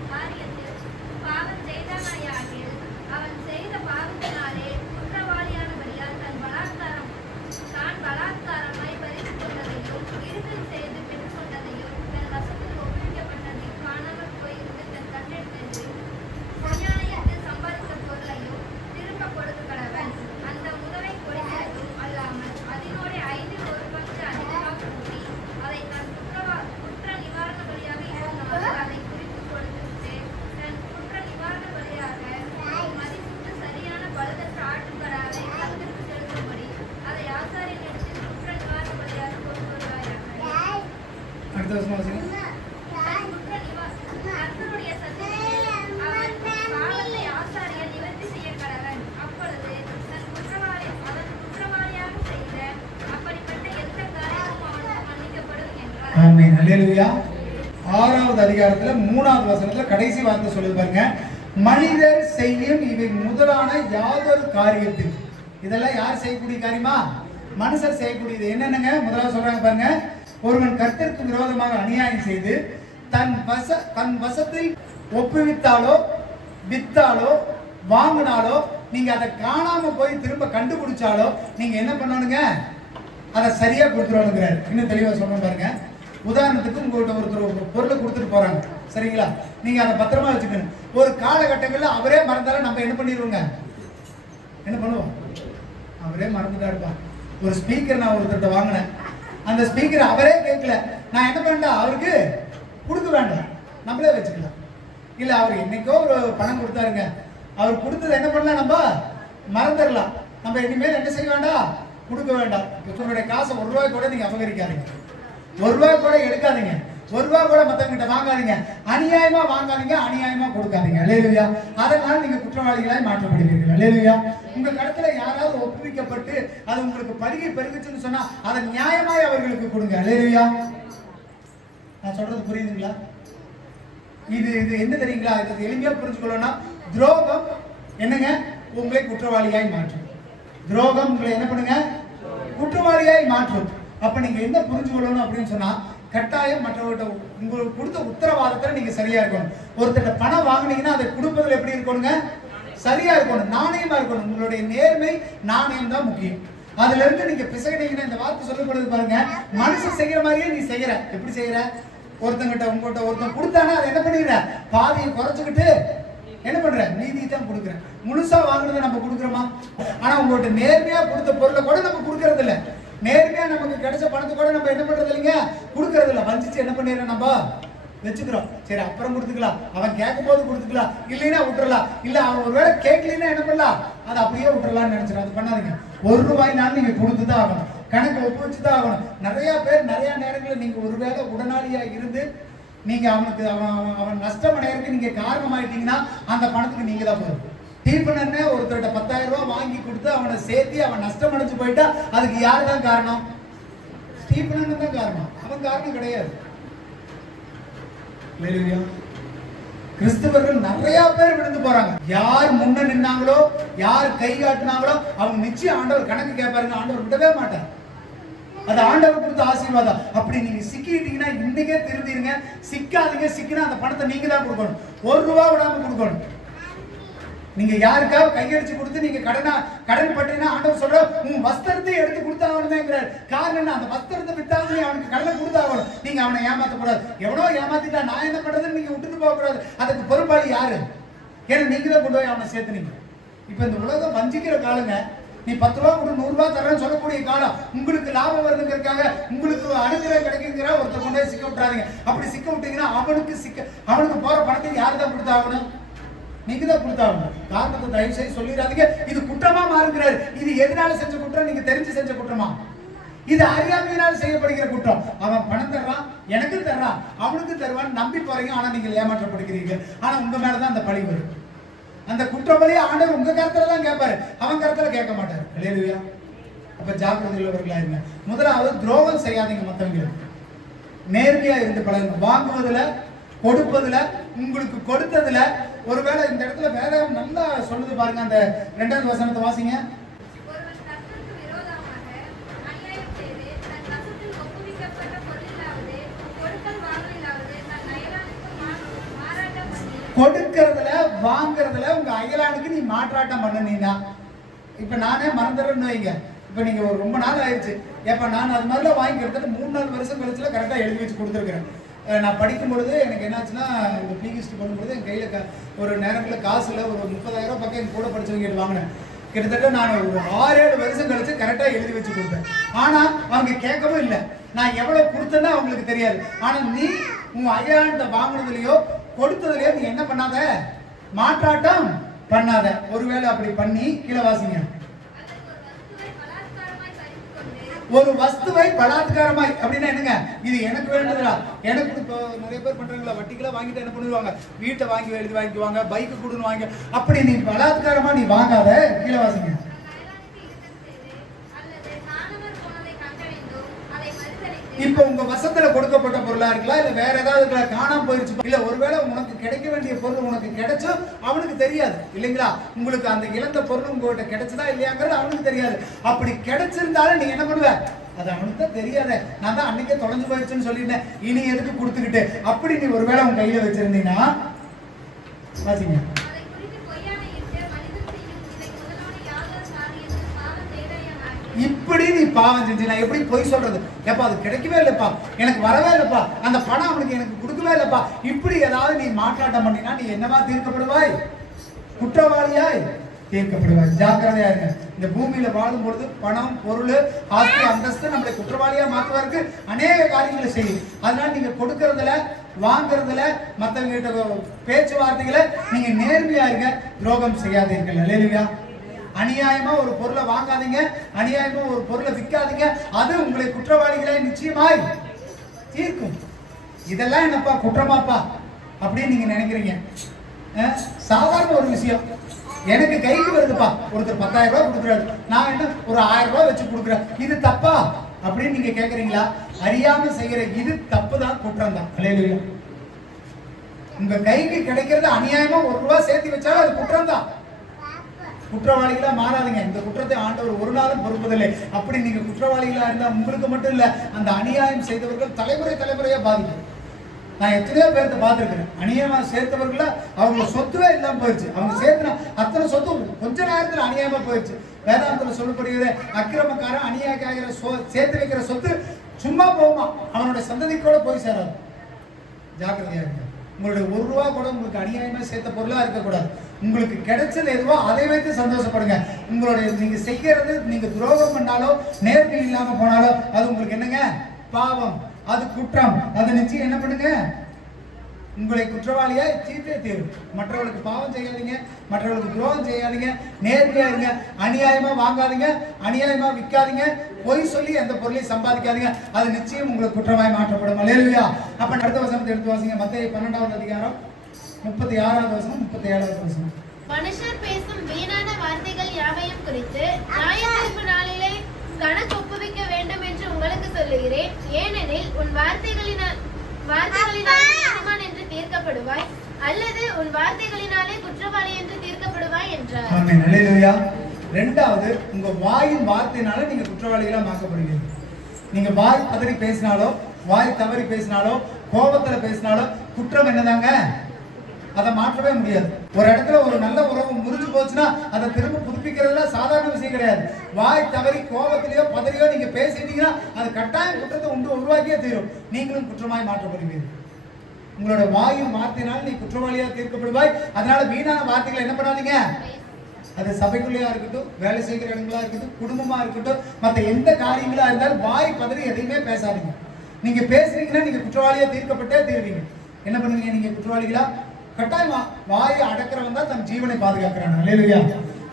பாவம் செய்தானாயாகில் அவன் செய்த பாவத்தினாலே குற்றவாளியானபடியால் தான் பலாத்காரமாய் பறித்துக் கொண்டதையும் இடுக்கண் செய்து பெற்றுக் கொண்டதையும் தன் வசத்தில் ஒப்புவிக்கப்பட்டதை காணாமல் போயிருந்து தன் கண்டெடுத்து பொய்யானையிட்டு சம்பாதித்த பொருளையும் திரும்ப கொடுக்க கடவன். அந்த முதலை கொடுக்கிறதும் அல்லாமல் அதனோட 5 ஒரு பங்கு அதிகமாக கூட்டி அதை தன் குற்ற நிவாரண பலியாக இருந்தால் அதை குறித்து கொடுத்துவிட்டு தன் குற்ற நிவாரண பலியாக மதிப்புக்கு சரியான பழுதற்ற ஆட்டுக்கடாவை கர்த்தருக்கு செலுத்தும்படி அதை ஆசாரியனிடத்தில் குற்ற நிவாரண பலியாக கொண்டு வருவாயாக. அடுத்த வசனம் வாசிங்க. கர்த்தருடைய சத்தியத்தில் அவன் பாவத்தை ஆசாரியன் நிவர்த்தி செய்ய கடவன். அப்பொழுது அவன் குற்றவாளியாக செய்த அப்படிப்பட்ட எந்த காரியமும் அவனுக்கு மன்னிக்கப்படும் என்றார். ஆமென். அல்லேலூயா. 6வது அதிகாரத்துல 3வது வசனத்துல கடைசி வார்த்தை சொல்லுது பாருங்க, மனிதர் செய்யும் இவை முதலான யாதொரு காரியத்தில். இதெல்லாம் யார் செய்யக்கூடிய காரியமா, மனுஷர் செய்யக்கூடியது. என்னென்னங்க முதலாவது சொல்றாங்க பாருங்க, ஒருவன் கர்த்தருக்கு விரோதமாக அநியாயம் செய்து தன் வசத்தில் ஒப்புவித்தாலோ வித்தாலோ வாங்கினாலோ, நீங்க அதை காணாம போய் திரும்ப கண்டுபிடிச்சாலோ நீங்க என்ன பண்ணணுங்க, அதை சரியா கொடுத்துருவானுங்கிறாரு. இன்னும் தெளிவா சொல்லணும் பாருங்க. உதாரணத்துக்கு உங்கள்கிட்ட ஒருத்தர் ஒரு பொருளை கொடுத்துட்டு போறாங்க, சரிங்களா, நீங்க அதை பத்திரமா வச்சுக்கணும். ஒரு காலகட்டங்களில் அவரே மறந்தாலும் நம்ம என்ன பண்ணிடுவோங்க, என்ன பண்ணுவோம்? அவரே மறந்துட்டாருப்பா. ஒரு ஸ்பீக்கர் நான் ஒருத்தர்கிட்ட வாங்கினேன். அந்த ஸ்பீக்கர் அவரே கேட்கல. நான் என்ன பண்ணேன், அவருக்கு கொடுக்க வேண்டாம், நம்மளே வச்சுக்கலாம். இல்லை அவர் என்னைக்கோ ஒரு பணம் கொடுத்தாருங்க, அவர் கொடுத்தது என்ன பண்ணலாம், நம்ம மறந்துடலாம். நம்ம இனிமேல் என்ன செய்ய வேண்டாம், கொடுக்க வேண்டாம். உங்களுடைய காசை 1 ரூபாய் கூட நீங்க அபகரிக்காதீங்க, 1 ரூபாய் கூட எடுக்காதீங்க, 1 ரூபாய் கூட மற்றவங்கிட்ட வாங்காதீங்க, அநியாயமா வாங்காதீங்க, அநியாயமா கொடுக்காதீங்க. அல்லேலூயா. அதனால நீங்க குற்றவாளிகளாய் மாற்றப்படுவீர்கள். அல்லேலூயா. உங்க கடத்துல யாராவது ஒப்புவிக்கப்பட்டு அது உங்களுக்கு பருகி பெருகுச்சுன்னு சொன்னா அதை நியாயமாய் அவர்களுக்கு கொடுங்க. அல்லேலூயா. நான் சொல்றது புரியுதுங்களா? இது என்ன தெரியுங்களா? இது எளிமையா புரிஞ்சுக்கணும்னா, துரோகம் என்னங்க உங்களை குற்றவாளியாய் மாற்றும். துரோகம் உங்களை என்ன பண்ணுங்க, குற்றவாளியாய் மாற்றும். அப்ப நீங்க என்ன புரிஞ்சுக்கணும் அப்படின்னு சொன்னா, கட்டாயம் மற்றவர்கிட்ட உங்களுக்கு கொடுத்த உத்தரவாதத்துல நீங்க சரியா இருக்கணும். ஒருத்தர் பணம் வாங்கினீங்கன்னா அதை கொடுப்பதில் எப்படி இருக்கணுங்க, சரியா இருக்கணும், நாணயமா இருக்கணும். உங்களுடைய நேர்மை நாணயம் தான் முக்கியம். அதுல இருந்து நீங்க பிசகினீங்கன்னா, இந்த வார்த்தை சொல்லப்படுது பாருங்க, மனுஷன் செய்யற மாதிரியே நீ செய்யற. எப்படி செய்யற? ஒருத்தங்கிட்ட உங்ககிட்ட ஒருத்தன் கொடுத்தானா அதை என்ன பண்ணிடுற, பாதியை குறைச்சுக்கிட்டு என்ன பண்ற, நீதி தான் கொடுக்குற. முழுசா வாங்குறத நம்ம கொடுக்குறோமா? ஆனா உங்கள்கிட்ட நேர்மையா கொடுத்த பொருளை கூட நம்ம கொடுக்கறது இல்ல. நேர்மையா நமக்கு கிடைச்ச பணத்தை கூட நம்ம என்ன பண்றது இல்லைங்க, கொடுக்கறது இல்ல. வஞ்சிச்சு என்ன பண்ணிடுறோம், நம்ம வச்சுக்கிறோம். சரி அப்புறம் கொடுத்துக்கலாம், அவன் கேட்கும் போது கொடுத்துக்கலாம், இல்லைன்னா விட்டுறலாம். இல்ல அவன் ஒருவேளை கேட்கலன்னா என்ன பண்ணலாம், அதை அப்படியே விட்டுறலாம்னு நினைச்சிடும். அது பண்ணாதீங்க. 1 ரூபாய்னாலும் நீங்க கொடுத்துதான் ஆகணும், கணக்கு ஒப்பு வச்சுதான் ஆகணும். நிறைய பேர் நிறைய நேரங்களில் நீங்க ஒருவேளை உடனாளியா இருந்து நீங்க அவனுக்கு அவன் நஷ்டம் அடையிறதுக்கு நீங்க காரணமாயிட்டீங்கன்னா அந்த பணத்துக்கு நீங்க தான் போதும். டீபனே ஒருத்தர்கிட்ட 10,000 ரூபாய் வாங்கி கொடுத்து அவனை சேர்த்து அவன் நஷ்டம் அடைஞ்சு போயிட்டா அதுக்கு யாரு தான் காரணம்? டீபனன் தான் காரணம், அவன் காரணம் கிடையாது. கிறிஸ்தவர்கள் நிறைய பேர் விழுந்து போறாங்க. யார் முன்ன நின்னாங்களோ, யார் கை காட்டினாங்களோ அவங்க நிச்சயம் ஆண்டவர் கணக்கு கேட்பாருங்க. ஆண்டவர் விடவே மாட்டார். அது ஆண்டவர் கொடுத்த ஆசீர்வாதம். அப்படி நீங்க சிக்கிட்டீங்கன்னா இன்னைக்கே திருந்திருங்க. சிக்காதீங்க. சிக்கினா அந்த பணத்தை நீங்க தான் கொடுக்கணும். 1 ரூபாய் விடாம கொடுக்கணும். நீங்க யாருக்காவது கையடிச்சு கொடுத்து நீங்க கடன் பட்டீங்கன்னா ஆண்டவர் சொல்ற உன் வஸ்திரத்தை எடுத்து கொடுத்தாங்கன்னு. காரணம் என்ன, அந்த வஸ்திரத்தை வித்தாவது அவனுக்கு கடனை கொடுத்தாகணும். நீங்க அவனை ஏமாத்த கூடாது. எவனோ ஏமாத்திட்டா நான் என்ன பண்றதுன்னு நீங்க விட்டுட்டு போக கூடாது. அதுக்கு பொறுப்பாளி யாரு? ஏன்னா நீங்க தான் கொண்டு போய் அவனை சேர்த்துனீங்க. இப்ப இந்த உலகம் வஞ்சிக்கிற காலங்க. நீ 10 ரூபா கொடு 100 ரூபாய் தரேன்னு சொல்லக்கூடிய காலம். உங்களுக்கு லாபம் வருதுங்கிறதுக்காக உங்களுக்கு அனுகிரகம் கிடைக்குங்கிற ஒருத்தர் கொண்டு போய் சிக்க விட்டுறாதீங்க. அப்படி சிக்க விட்டீங்கன்னா அவனுக்கு போற பணத்தை யாரு தான் கொடுத்தாகணும்? நீங்க தான் கொடுத்தாகணும். காரணத்தை தயவு செய்து சொல்லிடாதீங்க. இது குற்றமா மாறுகிறாரு. இது எதனால செஞ்ச குற்றம்? நீங்க தெரிஞ்சு செஞ்ச குற்றமா? இது அறியாமையினால் செய்யப்படுகிற குற்றம். அவன் பணம் தர்றான், எனக்கு தர்றான், அவனுக்கு தருவான் நம்பி போறீங்க. ஆனா நீங்கள் ஏமாற்றப்படுகிறீங்க. ஆனா உங்க மேலதான் அந்த பழி வரும். அந்த குற்றப்பழியை ஆண்டவர் உங்க கருத்துல தான் கேட்பாரு, அவன் கருத்துல கேட்க மாட்டாரு. அல்லேலூயா. அப்ப ஜாக்கிரதை உள்ளவர்களா இருங்க. முதலாவது துரோகம் செய்யாதீங்க. மற்றவங்களுக்கு நேர்மையா இருந்து பழகுங்க. வாங்குவதுல, கொடுப்பதுல, உங்களுக்கு கொடுத்ததுல. ஒருவேளை இந்த இடத்துல வேற நல்லா சொல்லுது பாருங்க. அந்த 2வது வசனத்தை வாசிங்க. கொடுக்கறதுல வாங்குறதுல உங்க அயலானுக்கு நீ மாற்றாட்டம் பண்ணீங்கன்னா, இப்ப நானே மறந்துடுறேன்னு வைங்க. இப்ப நீங்க ஒரு ரொம்ப நாள் ஆயிடுச்சு, எப்ப நான் அது மாதிரிலாம் வாங்கி கிட்டத்தட்ட 3-4 வருஷம் கழிச்சுல கரெக்டா எழுதி வச்சு கொடுத்துருக்கிறேன். நான் படிக்கும் பொழுது எனக்கு என்னாச்சுன்னா, இந்த பிஹெச்டி பண்ணும்போது என் கையில ஒரு நேரத்தில் காசுல ஒரு 30,000 பக்கம் என் கூட படிச்சவங்க வாங்கினேன். கிட்டத்தட்ட நான் ஒரு 6-7 வருஷம் கழிச்சு கரெக்டா எழுதி வச்சு கொடுத்தேன். ஆனா அவங்க கேட்கவும் இல்லை. நான் எவ்வளவு கொடுத்தேன்னு அவங்களுக்கு தெரியாது. ஆனா நீ உன் அயலான்ட்ட வாங்கினதுலயோ கொடுத்ததுலயோ நீ என்ன பண்ணாத, மாற்றாட்டம் பண்ணாத. ஒருவேளை அப்படி பண்ணி கீழே வாசிங்க. ஒரு வஸ்துவை பலாத்காரமாய் அப்படின்னா என்னங்க, இது எனக்கு வேண்டதுடா, எனக்கு இப்போ நிறைய பேர் பண்றாங்களா, வட்டிக்கெல்லாம் வாங்கிட்டு என்ன பண்ணுவாங்க, வீட்டை வாங்கி எழுதி வாங்கிக்குவாங்க, பைக்கு கொடுன்னு வாங்கி. அப்படி நீ பலாத்காரமா நீ வாங்காத. கீழே வாசிங்க. இப்ப உங்க வசத்துல கொடுக்கப்பட்ட பொருளா இருக்கலாம், இல்ல வேற ஏதாவது காணாம போயிருச்சு, இல்ல ஒருவேளை உனக்கு கிடைக்க வேண்டிய பொருள் உனக்கு கிடைச்சும் அவனுக்கு தெரியாது இல்லைங்களா. உங்களுக்கு அந்த இழந்த பொருள் உங்ககிட்ட கிடைச்சதா இல்லையாங்கிறது அவனுக்கு தெரியாது. அப்படி கிடைச்சிருந்தாலும் நீ என்ன பண்ணுவ, அது அவனுக்கு தான் தெரியாத. நான் தான் அன்னைக்கே தொலைஞ்சு போயிடுச்சுன்னு சொல்லிட்டேன், இனி எதுக்கு கொடுத்துக்கிட்டு. அப்படி நீ ஒருவேளை உன் கையில வச்சிருந்தீங்கன்னா வாசிங்க. இப்படி நீ பாவம் செஞ்சா எப்படி பொய் சொல்றது? எப்பா அது கிடைக்கவே இல்லப்பா, எனக்கு வரவே இல்லப்பா, அந்த பணம் அவனுக்கு எனக்கு கொடுக்கவே இல்லப்பா, இப்படி ஏதாவது நீ மாற்றாட்டம் பண்ணினா நீ என்னவா தீர்க்கப்படுவாய்? குற்றவாளியாய் தீர்க்கப்படுவாய். ஜாக்கிரதையா இருங்க. இந்த பூமியில வாழும் பொழுது பணம், பொருள், ஆஸ்தி, அந்தஸ்து நம்மளை குற்றவாளியா மாற்றுவதற்கு அநேக காரியங்களை செய்யும். அதனால நீங்க கொடுக்கறதுல, வாங்குறதுல, மற்றவங்க கிட்ட பேச்சுவார்த்தைகளை நீங்க நேர்மையா இருங்க, துரோகம் செய்யாதீர்கள். அல்லேலூயா. அநியாயமா ஒரு பொருளை வாங்காதீங்க, அநியாயமா ஒரு பொருளை விற்காதீங்க. அது உங்களை குற்றவாளிகளை நிச்சயமாய் தீர்க்கும். இதெல்லாம் என்னப்பா குற்றமாப்பா அப்படின்னு நீங்க நினைக்கிறீங்க. சாதாரண ஒரு விஷயம். எனக்கு கைக்கு வருதுப்பா, ஒருத்தர் 10,000 ரூபாய் கொடுக்குறாரு, நான் என்ன ஒரு 1000 ரூபாய் வச்சு கொடுக்குறேன், இது தப்பா அப்படின்னு நீங்க கேட்கறீங்களா? அறியாம செய்யற இது தப்பு தான், குற்றம் தான். அல்லேலூயா. உங்க கைக்கு கிடைக்கிறது அநியாயமா 1 ரூபாய் சேர்த்து வச்சாலும் அது குற்றம் தான். குற்றவாளிகளா மாறாதீங்க. இந்த குற்றத்தை ஆண்டவர் ஒரு நாளும் பொறுப்பதில்லை. அப்படி நீங்க குற்றவாளிகளா இருந்தா உங்களுக்கு மட்டும் இல்ல, அந்த அநியாயம் செய்தவர்கள் தலைமுறை தலைமுறையா பாதிக்கும். நான் எத்தனையோ பேர்த்த பார்த்துருக்கிறேன். அநியாயமா சேர்த்தவர்கள அவங்க சொத்துவே இல்லாம போயிடுச்சு. அவங்க சேர்த்துனா அத்தனை சொத்து கொஞ்ச நேரத்தில் அநியாயமா போயிடுச்சு. வேதாந்தத்தில் சொல்லப்படுகிறது, அக்கிரமக்காரன் அநியாயக்கார சேர்த்து வைக்கிற சொத்து சும்மா போகுமா, அவனோட சந்ததிக்கோட போய் சேராது. ஜாக்கிரதையா இருக்கு. உங்களுடைய 1 ரூபா கூட உங்களுக்கு அநியாயமா சேர்த்த பொருளா இருக்கக்கூடாது. உங்களுக்கு கிடைச்சது எதுவோ அதை வைத்து சந்தோஷப்படுங்க. உங்களுடைய நீங்க செய்யறது, நீங்க துரோகம் பண்ணாலோ நேர்மை இல்லாம போனாலோ அது உங்களுக்கு என்னங்க? பாவம், அது குற்றம். அதை நிச்சயம் என்ன பண்ணுங்க? உங்களை குற்றவாளியா தீர்த்தே தீரும். மற்றவர்களுக்கு பாவம் செய்யாதீங்க, மற்றவர்களுக்கு துரோகம் செய்யாதீங்க, நேர்மையா இருங்க. அநியாயமா வாங்காதீங்க, அநியாயமா விற்காதீங்க, பொய் சொல்லி அந்த பொருளை சம்பாதிக்காதீங்க. அது நிச்சயம் உங்களுக்கு குற்றமாய் மாற்றப்படும். அல்லேலூயா. அப்ப அடுத்த வசனத்தை எடுத்து வாசிங்க. மத்தேயு 12வது அதிகாரம் 36வது வசனம் 37வது வசனம். மனுஷர் பேசும் வீணான வார்த்தைகள் யாவையும் குறித்து நியாயத்தீர்ப்பு நாளிலே கணக்கு ஒப்புவிக்க வேண்டும் என்று உங்களுக்கு சொல்லுகிறேன். ஏனெனில் உன் வார்த்தைகளினால் நீதிமான் என்று தீர்க்கப்படுவாய், அல்லது உன் வார்த்தைகளினாலே குற்றவாளி என்று தீர்க்கப்படுவாய் என்றார். ஆமென். அல்லேலூயா. இரண்டாவது, உங்க வாயின் வார்த்தையினால நீங்க குற்றவாளிகளா மாற்றப்படுவீங்க. நீங்க வாய் பதறி பேசினாலோ, வாய் தவறி பேசினாலோ, கோபத்துல பேசினாலோ குற்றம் என்னதாங்க? அதை மாற்றவே முடியாது. ஒரு இடத்துல ஒரு நல்ல உறவு முறிஞ்சு போச்சுன்னா அதை திரும்ப புதுப்பிக்கிறதுல சாதாரண விஷயம் கிடையாது. வாய் தவறி கோபத்திலேயோ பதறியோ நீங்க பேசிட்டீங்கன்னா அது கட்டாயம் குற்றத்தை உருவாக்கியே தீரும். நீங்களும் குற்றமாய் மாற்றப்படுவீர்கள். உங்களோட வாயும் வார்த்தையினால் நீ குற்றவாளியா தீர்க்கப்படுவாய். அதனால வீணான வார்த்தைகளை என்ன பண்ணாதீங்க. அது சபைக்குள்ளேயா இருக்கட்டும், வேலை செய்கிற இடங்களா இருக்கட்டும், குடும்பமா இருக்கட்டும், மற்ற எந்த காரியங்களா இருந்தாலும் வாய் பதறி எதையுமே பேசாதீங்க. நீங்க பேசுறீங்கன்னா நீங்க குற்றவாளியா தீர்க்கப்பட்டே தீர்வீங்க. என்ன பண்ணுவீங்க? நீங்க குற்றவாளிகளா கட்டாயமா. வாயை அடக்கிறவன் தான் தன் ஜீவனை பாதுகாக்கிறான். அல்லேலூயா.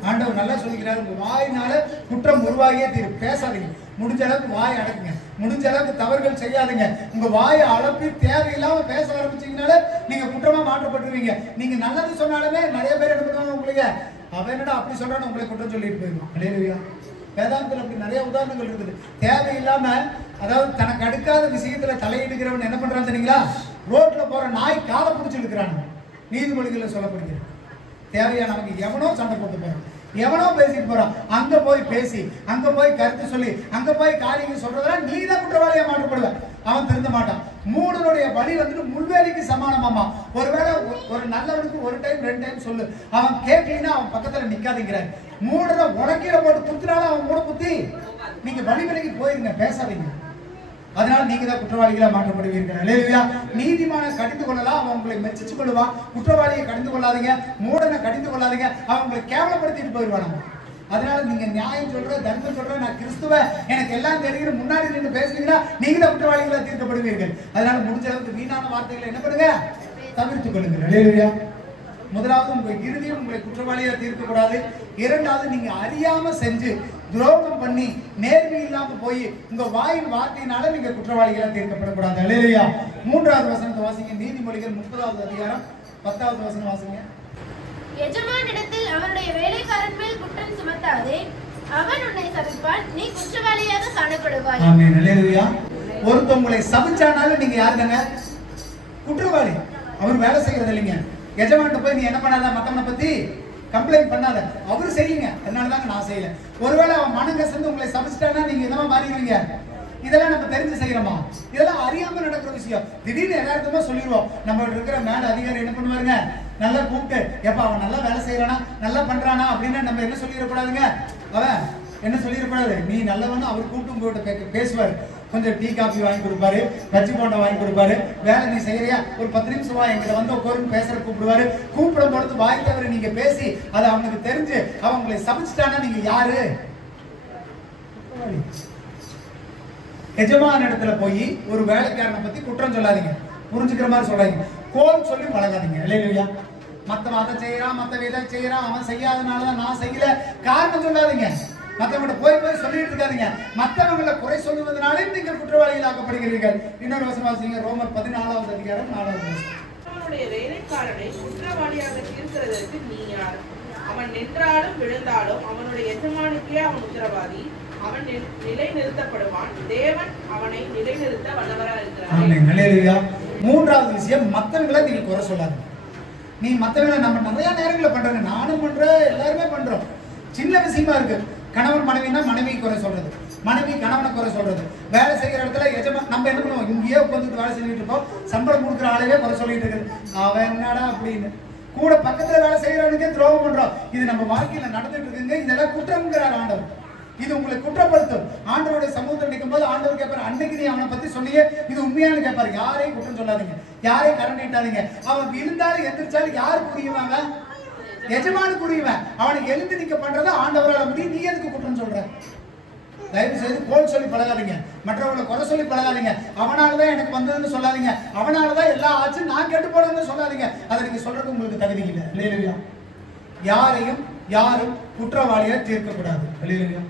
ஆண்டவர் நல்லா சொல்லிக்கிறார், உங்க வாயினால குற்றம் உருவாகியே தீரும். பேசாதீங்க. முடிஞ்ச அளவுக்கு வாய் அடக்குங்க. முடிஞ்ச அளவுக்கு தவறுகள் செய்யாதீங்க. உங்க வாயை அளப்பி தேவையில்லாம பேச ஆரம்பிச்சீங்கனால நீங்க குற்றமா மாற்றப்பட்டுருவீங்க. நீங்க நல்லது சொன்னாலுமே நிறைய பேர் என்ன பண்ணுவாங்க, உங்களுக்கு அவன் என்னடா அப்படி சொல்றான்னு உங்களை குற்றம் சொல்லிட்டு போயிருவான். அல்லேலூயா. வேதாந்தத்தில் அப்படி நிறைய உதாரணங்கள் இருக்குது. தேவையில்லாம, அதாவது தனக்கு அடுக்காத விஷயத்துல தலையிடுகிறவன் என்ன பண்றான் தெரியுங்களா? ரோட்ல போற நாய் காலை பிடிச்சு இழுக்கிறான். நீதிமொழிகளில் சொல்லப்படுகிறது. தேவையா நமக்கு எவனோ சண்டை போட்டு போறான், எவனோ பேசிட்டு போறான், அங்க போய் பேசி, அங்க போய் கருத்து சொல்லி, அங்க போய் காரியங்கள் சொல்றதெல்லாம் நீ தான் குற்றவாளியா மாற்றப்படுவ. அவன் திருந்த மாட்டான். மூடனுடைய வழி வந்துட்டு முள்வேலிக்கு சமானமாமா. ஒருவேளை ஒரு நல்லவனுக்கு 1 டைம் 2 டைம் சொல்லு, அவன் கேட்கலன்னா அவன் பக்கத்துல நிக்காதீங்கிறார். மூடனை உடக்கீர போட்டு குத்துனாலும் அவன் மூட குத்தி. நீங்க வழி விலகி போயிருங்க, பேசாதீங்க. அதனால நீங்க தான் குற்றவாளிகளா மாற்றப்படுவீர்கள். அல்லேலூயா. நீதிமானை கடிந்து கொள்ளலாம், அவன் உங்களை மெச்சிச்சு கொள்வான். குற்றவாளியை கடிந்து கொள்ளாதீங்க, மூடனை கடிந்து கொள்ளாதீங்க, அவன் உங்களை கேவலப்படுத்திட்டு போயிடுவாங்க. அதனால நீங்க நியாயம் சொல்ற, தர்மம் சொல்ற, நான் கிறிஸ்துவ, எனக்கு எல்லாம் தெரிகிற முன்னாடி நின்று பேசுறீங்கன்னா நீங்க தான் குற்றவாளிகளா தீர்க்கப்படுவீர்கள். அதனால முடிஞ்ச அளவுக்கு வீணான வார்த்தைகளை என்ன பண்ணுங்க? தவிர்த்துக் கொள்ளுங்கள். அல்லேலூயா. முதலாவது, உங்க இருதயம் உங்களை குற்றவாளியா தீர்க்கக்கூடாது. இரண்டாவது, நீங்க அறியாம செஞ்சு துரோகம் பண்ணி நேர்மை இல்லாம போய் உங்க வாயின் வார்த்தையினால நீங்க குற்றவாளிகளா தீர்க்கப்படக்கூடாது. அல்லேலூயா. 3வது வசனத்தை வாசிங்க. நீதிமொழிகள் 30வது அதிகாரம் 10வது வசனம் வாசிங்க. எஜமானிடத்தில் அவனுடைய வேலைக்காரன் மேல் குற்றம் சுமத்தாதே, அவன் உன்னை சபிப்பான், நீ குற்றவாளியாக காணப்படுவாய். ஆமென். அல்லேலூயா. ஒருத்தர் உங்களை சபிச்சானாலும் நீங்க யாருங்க? குற்றவாளி. அவர் வேலை செய்யறது இல்லைங்க. எஜமான்ட்ட போய் நீ என்ன பண்ணாத, மத்தவனை பத்தி கம்ப்ளைண்ட் பண்ணாத, அவரு செய்யுங்க, அதனாலதாங்க நான் செய்யல. ஒருவேளை அவன் மனம் கசந்து உங்களை சபிச்சிட்டானா நீங்க என்னமா மாறிடுவீங்க? இதெல்லாம் நம்ம தெரிஞ்சு செய்யறோமா? இதெல்லாம் அறியாம நடக்கிற விஷயம். திடீர்னு யதார்த்தமா சொல்லிடுவோம். நம்ம இருக்கிற மேல அதிகாரி என்ன பண்ணுவாருங்க, நல்லா கூப்பிட்டு, எப்ப அவன் நல்லா வேலை செய்யறானா, நல்லா பண்றானா அப்படின்னு நம்ம என்ன சொல்லிடக்கூடாதுங்க. அவன் என்ன சொல்லிடக்கூடாது, நீ நல்லவன்னு அவர் கூப்பிட்டு உங்கள்கிட்ட பேசுவார். கொஞ்சம் டீ காஃபி வாங்கி கொடுப்பாரு, பஜ்ஜி போண்டா வாங்கி கொடுப்பாரு. வேலை நீ செய்யறியா, ஒரு 10 நிமிஷம் வா எங்கிட்ட வந்து உட்காருன்னு பேசுற கூப்பிடுவாரு. கூப்பிடும் பொழுது வாய் தவிர நீங்க பேசி அது அவனுக்கு தெரிஞ்சு அவங்களை சபிச்சுட்டானா நீங்க யாரு? எஜமான இடத்துல போய் ஒரு வேலைக்காரனை பத்தி குற்றம் சொல்லாதீங்க, புரிஞ்சுக்கிற மாதிரி சொல்லாதீங்க. கோல் சொல்லி பழகாதீங்க. இல்லையா, மத்தவன் அதை செய்யறான், மத்தவன் இதை செய்யறான், அவன் செய்யாதனாலதான் நான் செய்யல காரணம் சொல்லாதீங்க. மத்தவங்க போய் போய் சொல்லிட்டு இருக்காதீங்க. மத்தவங்களை குறை சொல்லுவதனாலே நீங்கள் குற்றவாளிகள் ஆக்கப்படுகிறீர்கள். இன்னொரு வசனம் வாசிங்க, ரோமர் 14வது அதிகாரம் 4வது வசனம். அவனுடைய வேலைக்காரனை குற்றவாளியாக தீர்க்கிறதற்கு நீ யார்? அவன் நின்றாலும் விழுந்தாலும் அவனுடைய எஜமானுக்கே அவன் உத்தரவாதி. அவன் நிலை நிறுத்தப்படுவான். தேவன் அவனை நிலைநிறுத்த வல்லவராக இருக்கிறார். மூன்றாவது விஷயம், மத்தவங்களை நீங்க குறை சொல்லாதீங்க. நீ மத்தவங்களை நம்ம நிறைய நேரங்களை பண்றோங்க, நானும் பண்றேன், எல்லாருமே பண்றோம். சின்ன விஷயமா இருக்கு. கணவன் மனைவினா மனைவி குறை சொல்றது, மனைவி கணவனை குறை சொல்றது. வேலை செய்யற இடத்துல எஜமான் நம்ம என்ன பண்ணுவோம், இங்கேயே உட்காந்துட்டு வேலை செஞ்சுட்டு இருப்போம். சம்பளம் கொடுக்குற ஆளையே குறை சொல்லிட்டு இருக்குது, அவன் என்னடா அப்படின்னு. கூட பக்கத்துல வேலை செய்யறவனுக்கே துரோகம் பண்றோம். இது நம்ம வாழ்க்கையில நடந்துட்டு இருக்குங்க. இதெல்லாம் குற்றம்ங்கிறார் ஆண்டவர். இது உங்களை குற்றப்படுத்தும். ஆண்டவருடைய சமூகத்தில் நிற்கும் போது ஆண்டவர் கேட்பாரு, அன்னைக்கு நீ அவனை பத்தி சொன்னியே இது உண்மையானு கேட்பாரு. யாரையும் குற்றம் சொல்லாதீங்க, யாரையும் கரண்டிட்டாதீங்க. அவன் விழுந்தாலும் எந்திரிச்சாலும் யார் புரியுவாங்க? எஜமானு புரியுவேன். அவனுக்கு எழுந்து நிக்க பண்றத ஆண்டவரால முடியும். நீ எதுக்கு குற்றம் சொல்ற? தயவு செய்து கோல் சொல்லி பழகாதீங்க, மற்றவங்களை குறை சொல்லி பழகாதீங்க. அவனாலதான் எனக்கு வந்ததுன்னு சொல்லாதீங்க, அவனாலதான் எல்லா ஆச்சு நான் கேட்டு போனதுன்னு சொல்லாதீங்க. அதை நீங்க சொல்றது உங்களுக்கு தகுதி இல்லை. இல்லையா, யாரையும் யாரும் குற்றவாளியா தீர்க்கக்கூடாது. இல்லையா,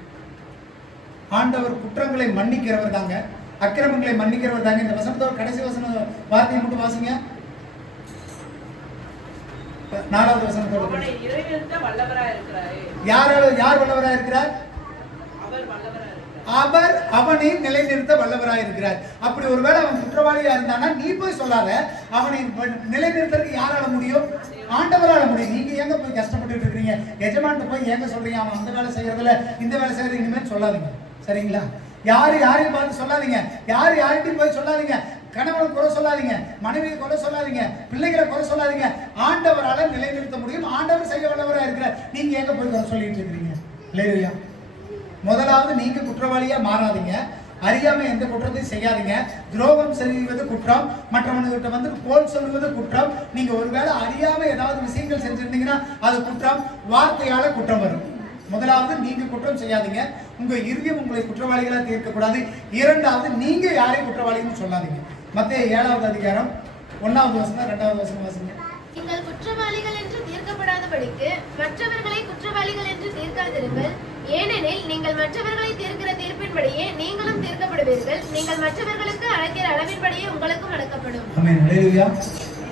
ஆண்டவர் குற்றங்களை மன்னிக்கிறவர் தாங்க, அக்கிரமங்களை மன்னிக்கிறவர் தாங்க. இந்த வசனத்தோட கடைசி வசன வார்த்தையை மட்டும் வாசிங்க. 4வது வசனத்தோட யார் வல்லவராக இருக்கிறார்? அவர் அவனை நிலைநிறுத்த வல்லவராக இருக்கிறார். அப்படி ஒருவேளை அவன் குற்றவாளியா இருந்தானா நீ போய் சொல்லாத. அவனை நிலைநிறுத்தறதுக்கு யாரால முடியும்? ஆண்டவரால முடியும். நீங்க எங்க போய் கஷ்டப்பட்டு இருக்கீங்க? எஜமான்ட்டு போய் எங்க சொல்றீங்க அவன் அந்த வேலை செய்யறதுல இந்த வேலை செய்யறது இனிமேல் சொல்லாதீங்க. சரிங்களா? யாரையும் பார்த்து சொல்லாதீங்க, யார்கிட்டையும் போய் சொல்லாதீங்க. கணவனை குறை சொல்லாதீங்க, மனைவியை குறை சொல்லாதீங்க, பிள்ளைகளை குறை சொல்லாதீங்க. ஆண்டவரால நிலைநிறுத்த முடியும். ஆண்டவர் செய்ய வல்லவராக இருக்கிறார். நீங்க எங்க போய் குறை சொல்லிட்டு இருக்கீங்க? இல்லையா? முதலாவது நீங்க குற்றவாளியா மாறாதீங்க. அறியாம எந்த குற்றத்தையும் செய்யாதீங்க. துரோகம் செய்வது குற்றம், மற்றவன்கிட்ட வந்து கோல் சொல்வது குற்றம். நீங்க ஒருவேளை அறியாம ஏதாவது விஷயங்கள் செஞ்சிருந்தீங்கன்னா அது குற்றம். வார்த்தையால குற்றம் வரும். முதலாவது நீங்க குற்றம் செய்யாதீங்க. உங்க இருதயம் உங்களை குற்றவாளிகளா தீர்க்கக்கூடாது. இரண்டாவது நீங்க யாரையும் குற்றவாளின்னு சொல்லாதீங்க. மத்தேயு 7வது அதிகாரம் 1வது வசனம் 2வது வசனம் வாசிங்க. நீங்கள் குற்றவாளிகள் என்று தீர்க்கப்படாதபடிக்கு மற்றவர்களை குற்றவாளிகள் என்று தீர்க்காதிருங்கள். ஏனெனில் நீங்கள் மற்றவர்களை தீர்க்கிற தீர்ப்பின்படியே நீங்களும் தீர்க்கப்படுவீர்கள். நீங்கள் மற்றவர்களுக்கு அழைக்கிற அளவின்படியே உங்களுக்கும் அழைக்கப்படும். ஆமென். ஹல்லேலூயா.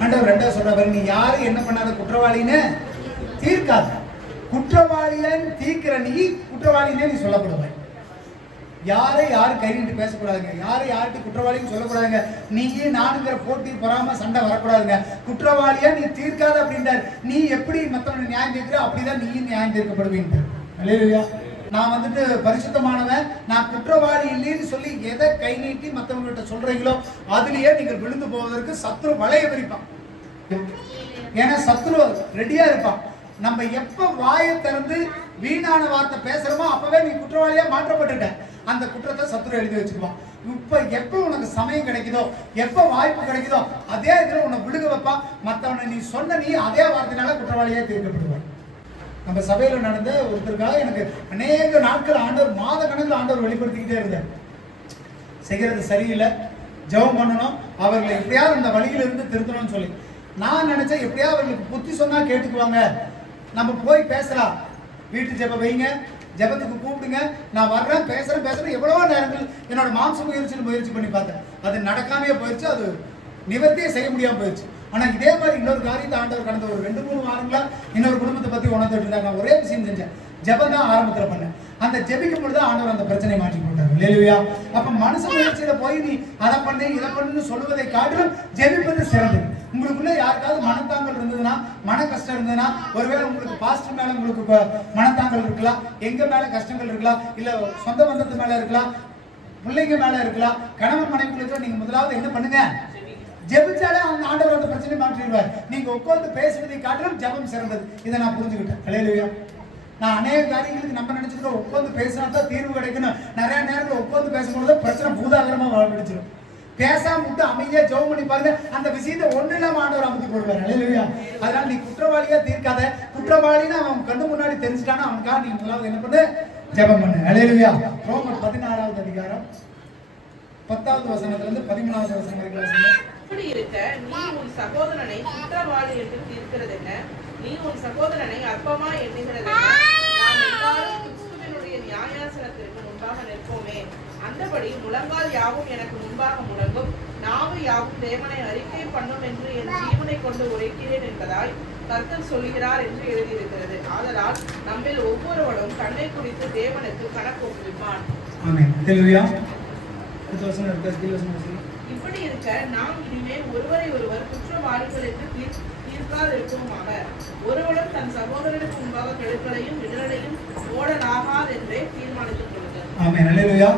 ஆண்டவர் 2வது சொல்றாரு, நீ யாரும் என்ன பண்ணாத குற்றவாளின்னு தீர்க்காத. குற்றவாளின்னு தீர்க்கிற நீ குற்றவாளின்னு நீ சொல்லப்படுவாய். யாரும் கை நீட்டு பேசக்கூடாதுங்க. யார்கிட்ட குற்றவாளின்னு சொல்லக்கூடாதுங்க. நீங்க நானுங்கிற போட்டி பொறாம சண்டை வரக்கூடாதுங்க. குற்றவாளியா நீ தீர்க்காத அப்படின்றார். நீ எப்படி மற்றவனை நியாயம் தீர்க்கிற அப்படிதான் நீ நியாயம் தீர்க்கப்படுவீங்க. அல்லேலூயா. நான் வந்துட்டு பரிசுத்தமானவன், நான் குற்றவாளி இல்லைன்னு சொல்லி எதை கை நீட்டி மற்றவங்ககிட்ட சொல்றீங்களோ அதுலயே நீங்கள் விழுந்து போவதற்கு சத்ரு வளைய விரிப்பான். ஏன்னா சத்ரு ரெடியா இருப்பான். நம்ம எப்ப வாயை திறந்து வீணான வார்த்தை பேசுறோமோ அப்பவே நீ குற்றவாளியா மாற்றப்பட்டுட்ட. அந்த குற்றத்தை சத்ரு எழுதி வச்சுக்குவான். இப்ப எப்ப உனக்கு சமயம் கிடைக்குதோ, எப்ப வாய்ப்பு கிடைக்குதோ அதே இதுல உன்னை விழுக வைப்பான். மற்றவனை நீ சொன்ன நீ அதே வார்த்தையினால குற்றவாளியா தீர்க்கப்படுவான். நம்ம சபையில நடந்த ஒருத்தருக்காக எனக்கு அநேக நாட்கள் ஆண்டவர், மாத கணக்கில் ஆண்டவர் வெளிப்படுத்திக்கிட்டே இருந்தார். செய்கிறது சரியில்லை, ஜெபம் பண்ணணும், அவர்களை எப்படியாவது அந்த வழியில இருந்து திருத்தணும்னு சொல்லி. நான் நினைச்சேன் எப்படியாவது அவர்களுக்கு புத்தி சொன்னா கேட்டுக்குவாங்க, நம்ம போய் பேசலாம், வீட்டு ஜெபம் வைங்க, ஜெபத்துக்கு கூப்பிடுங்க, நான் வர்றேன் பேசுறேன். எவ்வளவோ நேரங்கள் என்னோட மாம்ச முயற்சி பண்ணி பார்த்தேன். அது நடக்காமையே போயிடுச்சு, அது நிவர்த்தியே செய்ய முடியாம போயிடுச்சு. ஆனா இதே மாதிரி இன்னொரு காரியத்தை ஆண்டவர் கடந்த ஒரு 2-3 வாரங்களா இன்னொரு குடும்பத்தை பத்தி உணர்ந்துட்டு இருந்தாங்க. நான் ஒரே விஷயம் செஞ்சேன், ஜெபம் தான் ஆரம்பத்துல பண்ணேன். அந்த ஜெபிக்கும் பொழுது ஆண்டவர் அந்த பிரச்சனையை மாற்றி போட்டார். இல்லையா? அப்ப மனுஷ முயற்சியில போய் நீ அதை பண்ணு இதை பண்ணுன்னு சொல்லுவதை காட்டிலும் ஜெபிப்பது சிறந்தது. உங்களுக்குள்ள யாருக்காவது மனத்தாங்கல் இருந்ததுன்னா, மன கஷ்டம் இருந்ததுன்னா, ஒருவேளை உங்களுக்கு பாஸ்டர் மேல உங்களுக்கு மனத்தாங்கல் இருக்கலாம், எங்க மேல கஷ்டங்கள் இருக்கலாம், இல்ல சொந்த பந்தத்து மேல இருக்கலாம், பிள்ளைங்க மேல இருக்கலாம், கணவன் மனைவிகளுக்கு நீங்க முதலாவது என்ன பண்ணுங்க, ஜெபிச்சாலே அந்த ஆண்டவர் அந்த பிரச்சனையை மாற்றிடுவார். நீங்க உட்கார்ந்து பேசுவதை காட்டிலும் ஜெபம் சிறந்தது. இதை நான் புரிஞ்சுக்கிட்டேன். அல்லேலூயா. நான் அநேக காரியங்களுக்கு நம்ம நினைச்சுக்கிறோம் உட்காந்து பேசினா தான் தீர்வு கிடைக்கணும். நிறைய நேரத்தில் உட்காந்து பேசும்போது பிரச்சனை பூதாகரமா வாழ்ந்துடும். பேசாம விட்டு அமைதியா ஜெபம் பண்ணி பாருங்க, அந்த விஷயத்தை ஒண்ணு இல்லாம ஆண்டவர் அமைத்து போடுவார். அல்லேலூயா. அதனால நீ குற்றவாளியா தீர்க்காத. குற்றவாளின்னு அவன் கண்ணு முன்னாடி தெரிஞ்சுட்டானா அவனுக்காக நீ முதலாவது என்ன பண்ணு? ஜெபம் பண்ணு. அல்லேலூயா. ரோமர் 16வது அதிகாரம் 10வது வசனத்துல இருந்து 13வது வசனம் வரைக்கும் வாசிங்க. இப்படி இருக்க நீ உன் சகோதரனை குற்றவாளி என்று தீர்க்கிறது என்ன? நீ உன் சகோதரனை அற்பமா எண்ணுகிறது என்ன? நாம் எல்லாரும் கிறிஸ்துவினுடைய நியாயாசனத்திற்கு முன்பாக நிற்போமே. அந்தபடி முழங்கால் யாவும் எனக்கு முன்பாக முழங்கும், நாவு யாவும் தேவனை அறிக்கை பண்ணும் என்று என் ஜீவனை கொண்டு உரைக்கிறேன் என்பதாய் கர்த்தர் சொல்கிறார் என்று எழுதியிருக்கிறது. ஆதலால் நம்மில் ஒவ்வொருவரும் தன்னை குறித்து தேவனுக்கு கணக்கு ஒப்புவிப்பான். ஆமென். அல்லேலூயா. இப்படி இருக்க நாம் இனிமேல் ஒருவரை ஒருவர் குற்றவாளிகள் என்று தீர்க்காதிருப்போமாக. ஒருவரும் தன் சகோதரனுக்கு முன்பாக கெடுக்கலையும் இடரையும் ஓடலாகாது என்றே தீர்மானித்துக் கொள்ளுங்கள். ஆமென். அல்லேலூயா.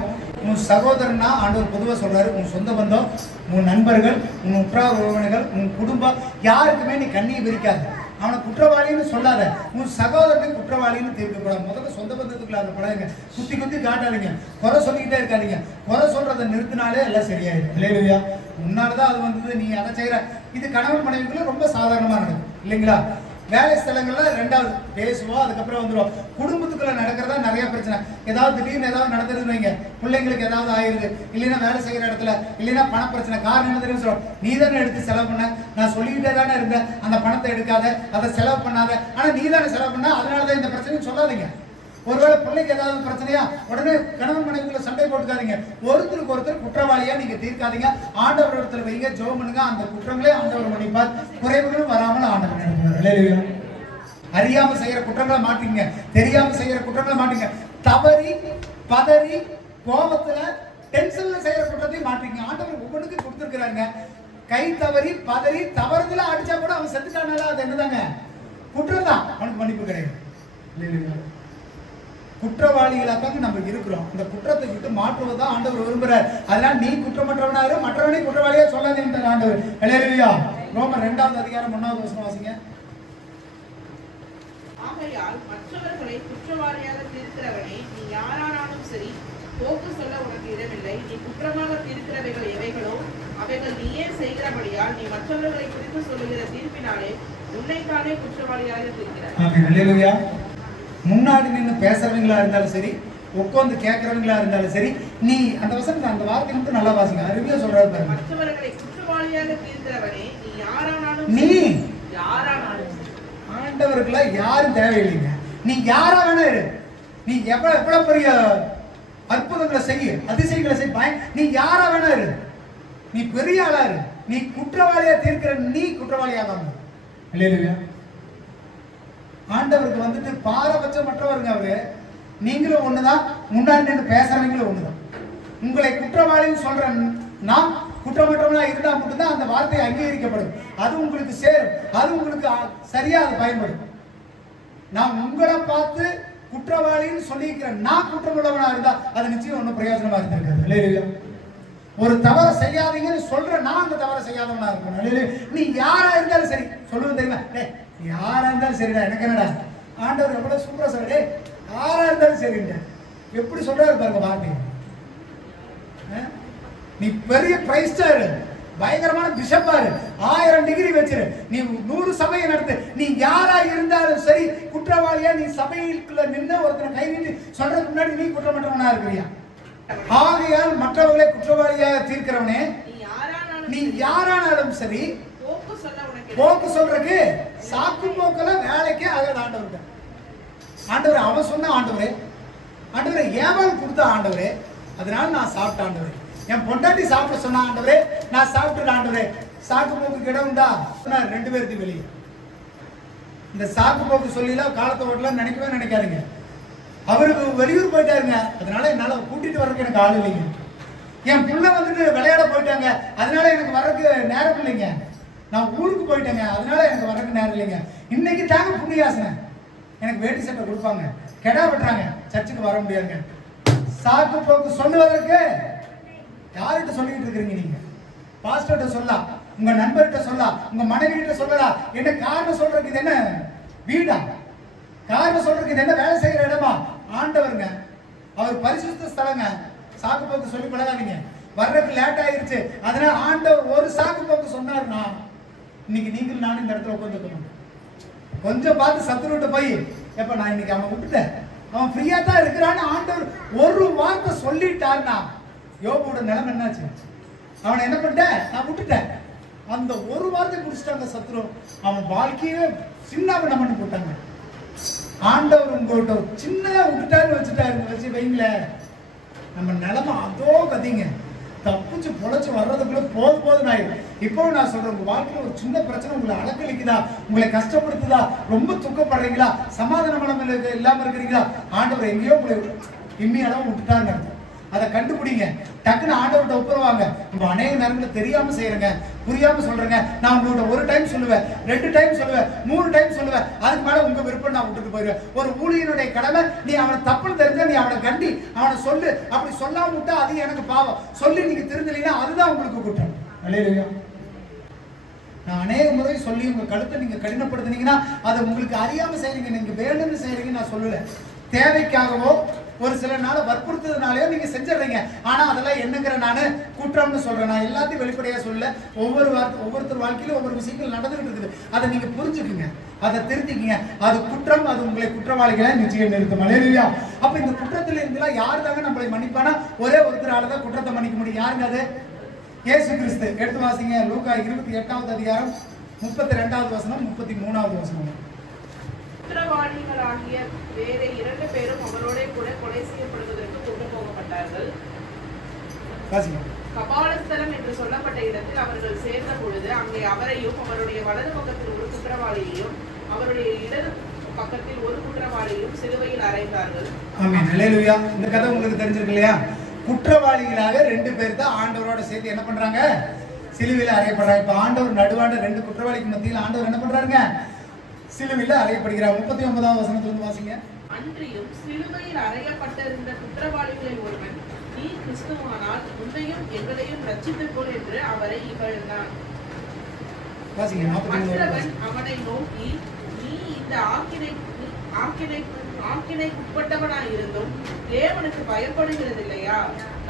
உன் சகோதரனா ஆண்டவர் பொதுவா சொல்றாரு, உன் சொந்த பந்தம், உன் நண்பர்கள், உன் உற்றார் உறவினர்கள், உன் குடும்பம் யாருக்குமே நீ கண்ணியை விரிக்காது. அவனை குற்றவாளின்னு சொல்லாத. உன் சகோதரனை குற்றவாளின்னு தீர்க்கக்கூடாது. முதல்ல சொந்த பந்தத்துக்குள்ள அதை பழகுங்க. குத்தி குத்தி காட்டாதீங்க. குறை சொல்லிக்கிட்டே இருக்காதீங்க. குறை சொல்றதை நிறுத்தினாலே எல்லாம் சரியாயிடும். இல்லையா? முன்னால்தான் அது வந்தது, நீ அதை செய்யற. இது கணவன் மனைவிக்குள்ள ரொம்ப சாதாரணமா நடக்கும் இல்லைங்களா? வேலை ஸ்தலங்கள்ல ரெண்டாவது பேசுவோம், அதுக்கப்புறம் வந்துடும். குடும்பத்துக்குள்ள நடக்கிறதா நிறைய பிரச்சனை. ஏதாவது திடீர்னு ஏதாவது நடந்துருன்னு வைங்க, பிள்ளைங்களுக்கு ஏதாவது ஆயிருது, இல்லைன்னா வேலை செய்யற இடத்துல, இல்லைன்னா பண பிரச்சனை. காரணம் என்ன தெரியும் சொல்றோம்? நீ தானே எடுத்து செலவு பண்ண, நான் சொல்லிக்கிட்டே தானே இருந்தேன் அந்த பணத்தை எடுக்காத, அதை செலவு பண்ணாத, ஆனா நீ தானே செலவு பண்ண, அதனாலதான் இந்த பிரச்சனையும் சொல்லாதீங்க. ஒருவேளை பிள்ளைக்கு ஏதாவது பிரச்சனையா உடனே கணவன் மனைவிக்குள்ள சண்டை போட்டுக்காதீங்க. ஒருத்தருக்கு ஒருத்தர் குற்றவாளியா நீங்க தீர்க்காதீங்க. ஆண்டவர் இடத்துல வைங்க, ஜெபம் பண்ணுங்க. அந்த குற்றங்களே ஆண்டவர் மன்னிப்பார். குறைவுகளும் வராமல் ஆண்டவர் நடத்துவார். அல்லேலூயா. அறியாம செய்யற குற்றங்களை மாட்டீங்க, தெரியாம செய்யற குற்றங்களை மாட்டீங்க. தவறி பதறி கோபத்துல டென்ஷன்ல செய்யற குற்றத்தையும் மாட்டீங்க. ஆண்டவர் ஒவ்வொன்றுக்கும் கொடுத்துருக்கிறாங்க. கை தவறி பதறி தவறுதல அடிச்சா கூட அவன் செத்துட்டானால அது என்னதாங்க? குற்றம் தான், அவனுக்கு மன்னிப்பு கிடையாது. அல்லேலூயா. குற்றவாளிகளாக நம்ம இருக்கிறோம். இந்த குற்றத்தை விட்டு மாற்றுவதுதான் ஆண்டவர் விரும்புறார். அதனால நீ குற்றமற்றவனாரு, மற்றவனை குற்றவாளியா சொல்லாதீங்க ஆண்டவர். அல்லேலூயா. ரோமர் 2வது அதிகாரம் 1வது வசனம் வாசிங்க. ஆகையால் மற்றவர்களை குற்றவாளியாக தீர்க்கிறவனே, நீ யாரானாலும் சரி, போக்கு சொல்ல உனக்கு இடமில்லை. நீ குற்றமாக தீர்க்கிறவைகள் எவைகளோ அவைகள் நீயே செய்கிறபடியால் நீ மற்றவர்களை குறித்து சொல்லுகிற தீர்ப்பினாலே உன்னைத்தானே குற்றவாளியாக தீர்க்கிறாய். ஆமென். அல்லேலூயா. முன்னாடி நின்று பேசுறவங்களா இருந்தாலும் சரி, உட்கார்ந்து கேட்கறவங்களா இருந்தாலும் சரி, நீ அந்த வசனம் அந்த வார்த்தை மட்டும் நல்லா வாசிங்க. அருமையா சொல்றாரு பாருங்க. மற்றவர்களை குற்றவாளியாக தீர்க்கிறவனே, நீ யாரானாலும் ஆண்டவருக்குள்ள யாரும் தேவையில்லைங்க. நீ யாரா வேணா இரு, நீ எவ்வளவு பெரிய அற்புதங்களை செய்ய, அதிசயங்களை செய்ய, நீ யாரா வேணா இரு, நீ பெரிய ஆளா இரு, நீ குற்றவாளியா தீர்க்கிற நீ குற்றவாளியாக. இல்லையா? ஆண்டவருக்கு வந்துட்டு பாரபட்சமற்றவருங்க அவரு. நீங்களும் ஒண்ணுதான், முன்னாடி நின்று பேசுறவங்களும் ஒண்ணுதான். உங்களை குற்றவாளின்னு சொல்ற நான் குற்றமற்றவனா இருந்தா மட்டும்தான் அந்த வார்த்தை அங்கீகரிக்கப்படும். அது உங்களுக்கு சேரும், அது உங்களுக்கு சரியா அது பயன்படும். நான் உங்களை பார்த்து குற்றவாளின்னு சொல்லிக்கிறேன், நான் குற்றமுள்ளவனா இருந்தா அது நிச்சயம் ஒன்றும் பிரயோஜனமா இருந்திருக்காது. இல்லையா? ஒரு தவறை செய்யாதீங்கன்னு சொல்ற நான் அந்த தவறை செய்யாதவனா இருக்கணும். நீ யாரா இருந்தாலும் சரி சொல்லுவது தெரியுமா? யாரா இருந்தாலும் சரிடா, எனக்கு என்னடா. ஆண்டவர் எவ்வளவு சூப்பரா சொல்ற, யாரா இருந்தாலும் சரிங்க. எப்படி சொல்றாரு பாருங்க வார்த்தை. நீ பெரிய பிரைஸ் ஸ்டார், பயங்கரமான பிஷப்பாரு, 1000 டிகிரி வச்சிரு, நீ 100 சபையை நடத்து, நீ யாரா இருந்தாலும் சரி குற்றவாளியா நீ சபைக்குள்ள நின்று ஒருத்தனை கை நீட்டி சொல்றதுக்கு முன்னாடி நீ குற்றமற்றவனா இருக்கிறியா? ஆகையால் மற்றவர்களை குற்றவாளியாக தீர்க்கிறவனே, நீ யாரானாலும் சரி போக்கு சொல்றதுக்கு சாக்கு போக்கல வேலைக்கே ஆகாது. ஆண்டவர் ஆண்டவர் அவன் சொன்ன ஆண்டவரே, ஆண்டவரே ஏமால் கொடுத்த ஆண்டவரே, அதனால நான் சாப்பிட்ட ஆண்டவரே. என் பொண்டாட்டி சாப்பிட சொன்ன ஆண்டவரே, நான் சாப்பிட்டு ஆண்டவரே. சாக்கு போக்கு இடம் உண்டா? 2 பேருக்கு வெளியே. இந்த சாக்கு போக்கு சொல்லிலாம் காலத்தை ஓட்டலாம் நினைக்கவே நினைக்காதுங்க. அவருக்கு வெளியூர் போயிட்டாருங்க, அதனால என்னால கூட்டிட்டு வர்றதுக்கு எனக்கு ஆள் இல்லைங்க. என் பிள்ளை வந்துட்டு விளையாட போயிட்டாங்க, அதனால எனக்கு வர்றதுக்கு நேரம் இல்லைங்க. நான் ஊருக்கு போயிட்டேங்க, அதனால எனக்கு வர்றதுக்கு நேரம் இல்லைங்க. இன்னைக்கு தாங்க புண்ணியாசனை எனக்கு வேட்டி சட்டை கொடுப்பாங்க, கெடா வெட்டுறாங்க, சர்ச்சுக்கு வர முடியாதுங்க. சாக்கு போக்கு சொல்லுவதற்கு யார்கிட்ட சொல்லிட்டு இருக்கிறீங்க? நீங்க பாஸ்டர்கிட்ட சொல்லலாம், உங்க நண்பர்கிட்ட சொல்லலாம், உங்க மனைவி கிட்ட சொல்லலாம். என்ன காரணம் சொல்றதுக்கு இது என்ன வீடா? காரணம் சொல்றதுக்கு இது என்ன வேலை செய்யற இடமா? ஆண்டவருங்க, அவர் பரிசுத்த ஸ்தலங்க. சாக்கு போக்கு சொல்லி பழகாதீங்க. வர்றதுக்கு லேட் ஆயிருச்சு, அதனால ஆண்டவர் ஒரு சாக்கு போக்கு சொன்னாருன்னா இன்னைக்கு நீங்கள் நானும் இந்த இடத்துல உட்காந்துக்கணும். கொஞ்சம் பார்த்து சத்துருட்ட போய் எப்ப நான் இன்னைக்கு அவன் விட்டுட்டேன், அவன் ஃப்ரீயா தான் இருக்கிறான்னு ஆண்டவர் ஒரு வார்த்தை சொல்லிட்டாருன்னா யோபோட நிலைமை என்னாச்சு? அவனை என்ன பண்ணிட்டேன், நான் விட்டுட்டேன். அந்த ஒரு வார்த்தை குடிச்சிட்டாங்க சத்துரு, அவன் வாழ்க்கையே சின்ன பண்ணி போட்டாங்க. ஆண்டவர் உங்கள்கிட்ட சின்னதா விட்டுட்டாருன்னு வச்சு வைங்களேன், நம்ம நிலைமை அதோ கதிங்க. தப்பிச்சு பொழைச்சு வர்றதுக்குள்ள போதும் ஆயிடும். இப்போ நான் சொல்றேன், உங்க வாழ்க்கையில ஒரு சின்ன பிரச்சனை உங்களை அலக்கழிக்குதா, உங்களை கஷ்டப்படுத்துதா, ரொம்ப துக்கப்படுறீங்களா, சமாதான மனம் இல்லாம இருக்கிறீங்களா, ஆண்டவர் எங்கேயோ உங்களை இம்மியெல்லாம் விட்டுட்டாங்க. அதை கண்டுபிடிங்க, டக்குன்னு ஆண்டவர்கிட்ட ஒப்புருவாங்க. இப்போ அநேக நேரங்களில் தெரியாம செய்யறேங்க, புரியாம சொல்றேங்க. நான் உங்களோட ஒரு டைம் சொல்லுவேன், 2 டைம் சொல்லுவேன், 3 டைம் சொல்லுவேன், அதுக்கு மேல உங்க விருப்பம் நான் விட்டுட்டு போயிடுவேன். ஒரு ஊழியனுடைய கடமை, நீ அவனை தப்புன்னு தெரிஞ்சா நீ அவனை கண்டி அவனை சொல்லு. அப்படி சொல்லாம விட்டா அது எனக்கு பாவம். சொல்லி நீங்க திருந்தலைன்னா அதுதான் உங்களுக்கு குற்றம். அல்லேலூயா. நான் அநேக முறை சொல்லி உங்க கழுத்தை நீங்க கடினப்படுத்தினீங்கன்னா அதை உங்களுக்கு அறியாம செய்றீங்க, நீங்க வேணும்னு செய்றீங்க. நான் சொல்லல, தேவைக்காகவோ ஒரு சில நாள வற்புறுத்ததுனாலயோ நீங்க செஞ்சிடறீங்க. ஆனா அதெல்லாம் என்னங்கிற நானு குற்றம்னு சொல்றேன். நான் எல்லாத்தையும் வெளிப்படையா சொல்ல, ஒவ்வொருத்தர் வாழ்க்கையிலும் ஒவ்வொரு விஷயங்கள் நடந்துகிட்டு இருக்குது. அதை நீங்க புரிஞ்சுக்குங்க, அதை திருத்திக்கங்க. அது குற்றம், அது உங்களை குற்றவாளிகளை நிச்சயம் நிறுத்தும். அல்லேலூயா. அப்ப இந்த குற்றத்துல இருந்தெல்லாம் யாரு தாங்க நம்மளை மன்னிப்பானா? ஒரே ஒருத்தராலதான் குற்றத்தை மன்னிக்க முடியும். யாருங்க அது? இயேசு கிறிஸ்து. எடுத்து வாசிங்க, லூக்கா 28வது அதிகாரம் 32வது வசனம் 33வது வசனம். குற்றவாளிகளாகிய வேற 2 பேரும் அவரோட கூட கொலை செய்யப்படுவதற்கு கொண்டு போகப்பட்டார்கள். கபாலஸ்தலம் என்று சொல்லப்பட்ட இடத்தில் அவர்கள் சேர்ந்த பொழுது அங்கே அவரையும் அவருடைய வலது பக்கத்தில் ஒரு குற்றவாளியையும் அவருடைய இடது பக்கத்தில் ஒரு குற்றவாளியையும் சிலுவையில் அறைந்தார்கள். ஆமென். அல்லேலூயா. இந்த கதை உங்களுக்கு தெரிஞ்சிருக்கு இல்லையா? குற்றவாளிகளாக 2 பேர் தான் ஆண்டவரோட சேர்த்து என்ன பண்றாங்க? சிலுவையில் அறையப்படுறாங்க. இப்ப ஆண்டவர் நடுவாண்ட 2 குற்றவாளிக்கு மத்தியில் ஆண்டவர் என்ன பண்றாருங்க? சிலுவையில் அறையப்படுகிறார். 39வது வசனத்திலிருந்து வாசிங்க. அன்றியும் சிலுவையில் அறையப்பட்டிருந்த குற்றவாளிகளில் ஒருவன், நீ கிறிஸ்துவானால் உன்னையும் எங்களையும் ரட்சித்துக் கொள் என்று அவரை இகழ்ந்தான். மற்றவன் அவனை நோக்கி, நீ இந்த ஆக்கினைக்குட்பட்டவனாயிருந்தும் தேவனுக்கு பயப்படுகிறது இல்லையா?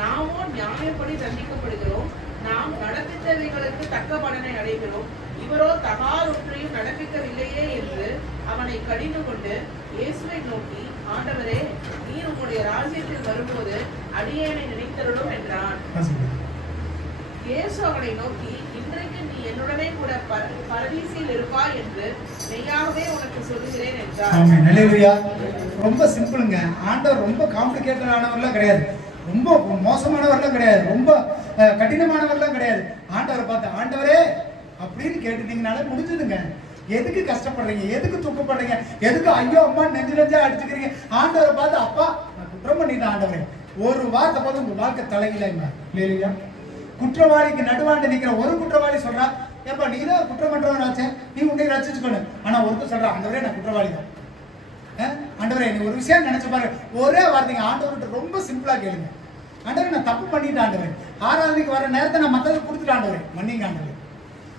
நாமோ நியாயப்படி தண்டிக்கப்படுகிறோம், நாம் நடப்பித்தவைகளுக்கு தக்க பலனை அடைகிறோம், இவரோ தகாதொன்றையும் நடப்பிக்கவில்லையே என்று அவனை கடிந்து கொண்டு இயேசுவை நோக்கி, ஆண்டவரே, நீர் உம்முடைய ராஜ்யத்தில் வரும்போது அடியேனை நினைத்தருளும் என்றான். இயேசு அவனை நோக்கி, இன்றைக்கு நீ என்னுடனே கூட பரதீசில் இருப்பாய் என்று மெய்யாகவே உனக்கு சொல்லுகிறேன் என்றார். ஆமென். அல்லேலூயா. ரொம்ப சிம்பிளுங்க. ஆண்டவர் ரொம்ப காம்ப்ளிகேட்டட் ஆனவர்லாம் கிடையாது, ரொம்ப மோசமானவர்லாம் கிடையாது, ரொம்ப கடினமானவர்லாம் கிடையாது. ஆண்டவரை பார்த்து ஆண்டவரே அப்படின்னு கேட்டுட்டீங்கனாலே முடிஞ்சதுங்க. எதுக்கு கஷ்டப்படுறீங்க, எதுக்கு துக்கப்படுறீங்க, எதுக்கு ஐயோ அம்மா நெஞ்சா அடிச்சுக்கிறீங்க? ஆண்டவரை பார்த்து அப்பா நான் குற்றம் பண்ணிட்டேன் ஆண்டவரே, ஒரு வார்த்தை போது உங்க வாழ்க்கை தலையில. இல்லையா? குற்றவாளிக்கு நடுவாண்டு நிக்கிற ஒரு குற்றவாளி சொல்றா, ஏப்பா நீ தான் குற்றம் பண்றவனாச்சே, நீ உன்னை ரசிச்சுக்கணும். ஆனா ஒருத்தர் சொல்றா, ஆண்டவரே நான் குற்றவாளி தான். ஆண்டவரே நீ ஒரு விஷயம் நினைச்சு பாரு, ஒரே வார்த்தைங்க. ஆண்டவர்கிட்ட ரொம்ப சிம்பிளா கேளுங்க, ஆண்டவரே நான் தப்பு பண்ணிட்டேன் ஆண்டவரே, ஆராதனைக்கு வர நேரத்தை நான் மத்ததை கொடுத்துட்டு ஆண்டவரே மன்னிங்க ஆண்டவரே.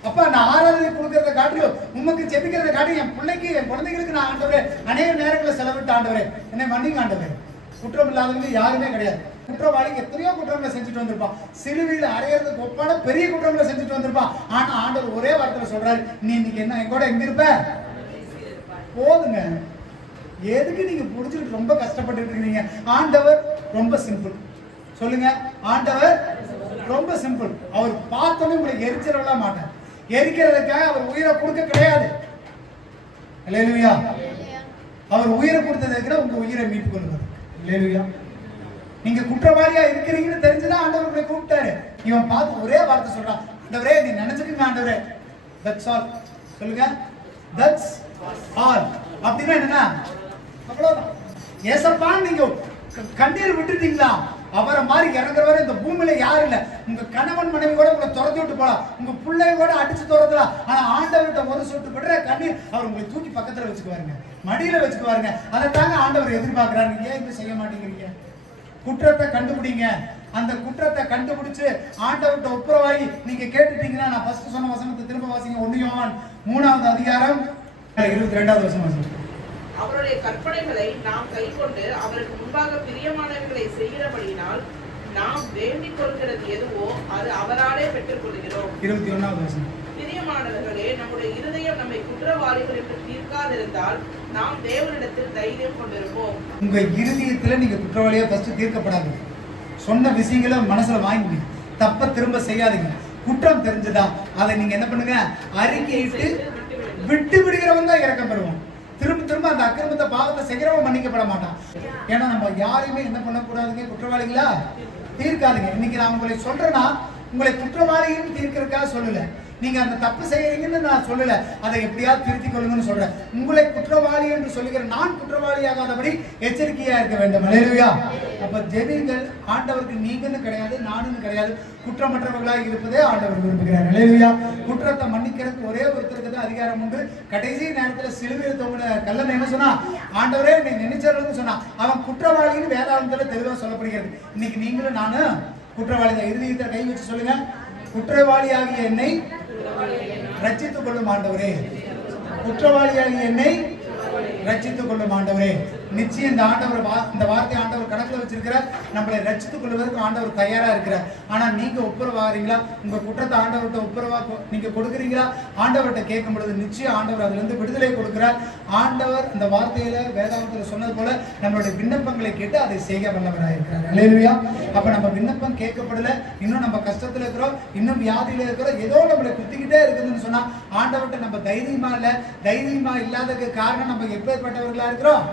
அப்பா நான் ஆராதனை கொடுக்கறத காட்டிலும் உமக்கு ஜெபிக்கிறத காட்டி என் பிள்ளைக்கு என் குழந்தைகளுக்கு நான் ஆண்டவரே அநேக நேரங்களை செலவிட்டு ஆண்டவரே என்னை மன்னிங்க ஆண்டவரே. குற்றம் இல்லாதவங்க யாருமே கிடையாது. குற்றவாளிக்கு எத்தனையோ குற்றங்களை செஞ்சுட்டு வந்திருப்பான், சிலுவையில் அறையறதுக்கு ஒப்பான பெரிய குற்றங்களை செஞ்சுட்டு வந்திருப்பான். ஆனா ஆண்டவர் ஒரே வார்த்தையில சொல்றாரு, நீ இன்னைக்கு என்ன என் கூட எங்க இருப்ப? போதுங்க. எதுக்கு நீங்க புடிச்சுட்டு ரொம்ப கஷ்டப்பட்டு இருக்கீங்க? ஆண்டவர் ரொம்ப சிம்பிள். சொல்லுங்க, ஆண்டவர் ரொம்ப சிம்பிள். அவர் பார்த்தோன்னே உங்களுக்கு எரிச்சிடலாம் மாட்டார். எரிக்கிறதுக்காக அவர் உயிரை கொடுக்க கிடையாது. அல்லேலூயா. அவர் உயிரை கொடுத்ததுக்கு உங்க உயிரை மீட்டு கொள்வார். அல்லேலூயா. நீங்க குற்றவாளியா இருக்கிறீங்கன்னு தெரிஞ்சுதான் ஆண்டவர் உங்களை கூப்பிட்டாரு. இவன் பார்த்து ஒரே வார்த்தை சொல்றான், ஆண்டவரே நீ நினைச்சுக்கங்க ஆண்டவரே. That's all. சொல்லுங்க, தட்ஸ் ஆல். அப்படின்னா என்னன்னா அவ்வளவுதான். ஏசப்பா நீங்க கண்ணீர் விட்டுட்டீங்களா? அவரை மாதிரி இறங்குறவரை இந்த பூமியில யாரும் இல்ல. உங்க கணவன் மனைவி கூட உங்களை துரத்தி விட்டு போலாம், உங்க பிள்ளைய கூட அடிச்சு துரத்தலாம். ஆனா ஆண்டவர்கிட்ட ஒரு சொட்டு விடுற கண்ணீர் அவர் உங்களை தூக்கி பக்கத்துல வச்சுக்குவாருங்க, மடியில வச்சுக்குவாருங்க. அதை தாங்க ஆண்டவர் எதிர்பார்க்கிறாரு. ஏன் இப்படி செய்ய மாட்டேங்கிறீங்க? குற்றத்தை கண்டுபிடிங்க. அந்த குற்றத்தை கண்டுபிடிச்சு ஆண்டவர்கிட்ட ஒப்புரவாகி நீங்க கேட்டுட்டீங்கன்னா, நான் ஃபர்ஸ்ட் சொன்ன வசனத்தை திரும்ப வாசிங்க. 1 யோவான் 3வது அதிகாரம் 22வது வசனம் வாசிங்க. அவருடைய கற்பனைகளை நாம் கைக்கொண்டு அவருக்கு முன்பாக பிரியமானவர்களை செய்கிறபடியினால் நாம் வேண்டிக் கொள்கிறது எதுவோ அது அவராலே பெற்றுக் கொள்கிறோம். 21வது வசனம். பிரியமானவர்களே, நம்முடைய இருதயம் நம்மை குற்றவாளிகள் என்று தீர்க்காதிருந்தால் நாம் தேவனிடத்தில் தைரியம் கொண்டிருப்போம். உங்க இருதயத்துல நீங்க குற்றவாளியா ஃபர்ஸ்ட் தீர்க்கப்படாது. சொன்ன விஷயங்களை மனசுல வாங்கி தப்ப திரும்ப செய்யாதீங்க. குற்றம் தெரிஞ்சதா அதை நீங்க என்ன பண்ணுங்க, அறிக்கையிட்டு விட்டு விடுகிறவன் தான் இறக்கம் பெறுவான். திரும்ப திரும்ப அந்த அக்கிரமத்தை பாவத்தை செய்கிறவன் மன்னிக்கப்பட மாட்டான். ஏன்னா நம்ம யாரையுமே என்ன பண்ணக்கூடாதுங்க, குற்றவாளிகளா தீர்க்காதுங்க. இன்னைக்கு நான் உங்களை சொல்றேன்னா உங்களை குற்றவாளியும் தீர்க்கிறதுக்காக சொல்லல, நீங்க அந்த தப்பு செய்யறீங்கன்னு நான் சொல்லல, அதை எப்படியாவது திருத்திக் கொள்ளுங்கன்னு சொல்றேன். உங்களை குற்றவாளி என்று சொல்லுகிற நான் குற்றவாளியாகாதபடி எச்சரிக்கையா இருக்க வேண்டும். அல்லேலூயா. அப்ப ஜெபிங்கள். ஆண்டவருக்கு நீங்கன்னு கிடையாது, நானுன்னு கிடையாது, குற்றமற்றவர்களாக இருப்பதே ஆண்டவர் விரும்புகிறார். அல்லேலூயா. குற்றத்தை மன்னிக்கிறதுக்கு ஒரே ஒருத்தருக்கு தான் அதிகாரம் உண்டு. கடைசி நேரத்தில் சிலுவையில் தொங்கின கல்லன் என்ன சொன்னா, ஆண்டவரே நீ நினைச்சவர்களுக்கு சொன்னா, அவன் குற்றவாளின்னு வேதாந்தத்துல தெளிவா சொல்லப்படுகிறது. இன்னைக்கு நீங்களும் நானும் குற்றவாளி தான். இருதயத்தை கை வச்சு சொல்லுங்க, குற்றவாளியாகிய என்னை ரட்சித்துக் கொள்ளும் ஆண்டவரே, குற்றவாளியாகிய என்னை ரட்சித்துக் கொள்ளும் ஆண்டவரே. நிச்சயம் இந்த ஆண்டவர் இந்த வார்த்தை ஆண்டவர் கணக்குல வச்சிருக்கிற நம்மளை ரட்சித்துக் கொள்வதற்கு ஆண்டவர் தயாரா இருக்கிறார். ஆனா நீங்க ஒப்புரவாகிறீங்களா? உங்க குற்றத்தை ஆண்டவர்கிட்ட ஒப்புரவா நீங்க கொடுக்குறீங்களா? ஆண்டவர்கிட்ட கேட்கும் பொழுது நிச்சயம் ஆண்டவர் அதுல இருந்து விடுதலை கொடுக்கிறார். ஆண்டவர் இந்த வார்த்தையில வேதாந்தத்துல சொன்னது போல நம்மளுடைய விண்ணப்பங்களை கேட்டு அதை செய்ய வல்லவராக இருக்கிறார். அல்லேலூயா. அப்ப நம்ம விண்ணப்பம் கேட்கப்படல, இன்னும் நம்ம கஷ்டத்துல இருக்கிறோம், இன்னும் வியாதியில இருக்கிறோம், ஏதோ நம்மளை குத்திக்கிட்டே இருக்குதுன்னு சொன்னா ஆண்டவர்கிட்ட நம்ம தைரியமா இல்ல. தைரியமா இல்லாததுக்கு காரணம் நம்ம எப்பேற்பட்டவர்களா இருக்கிறோம்,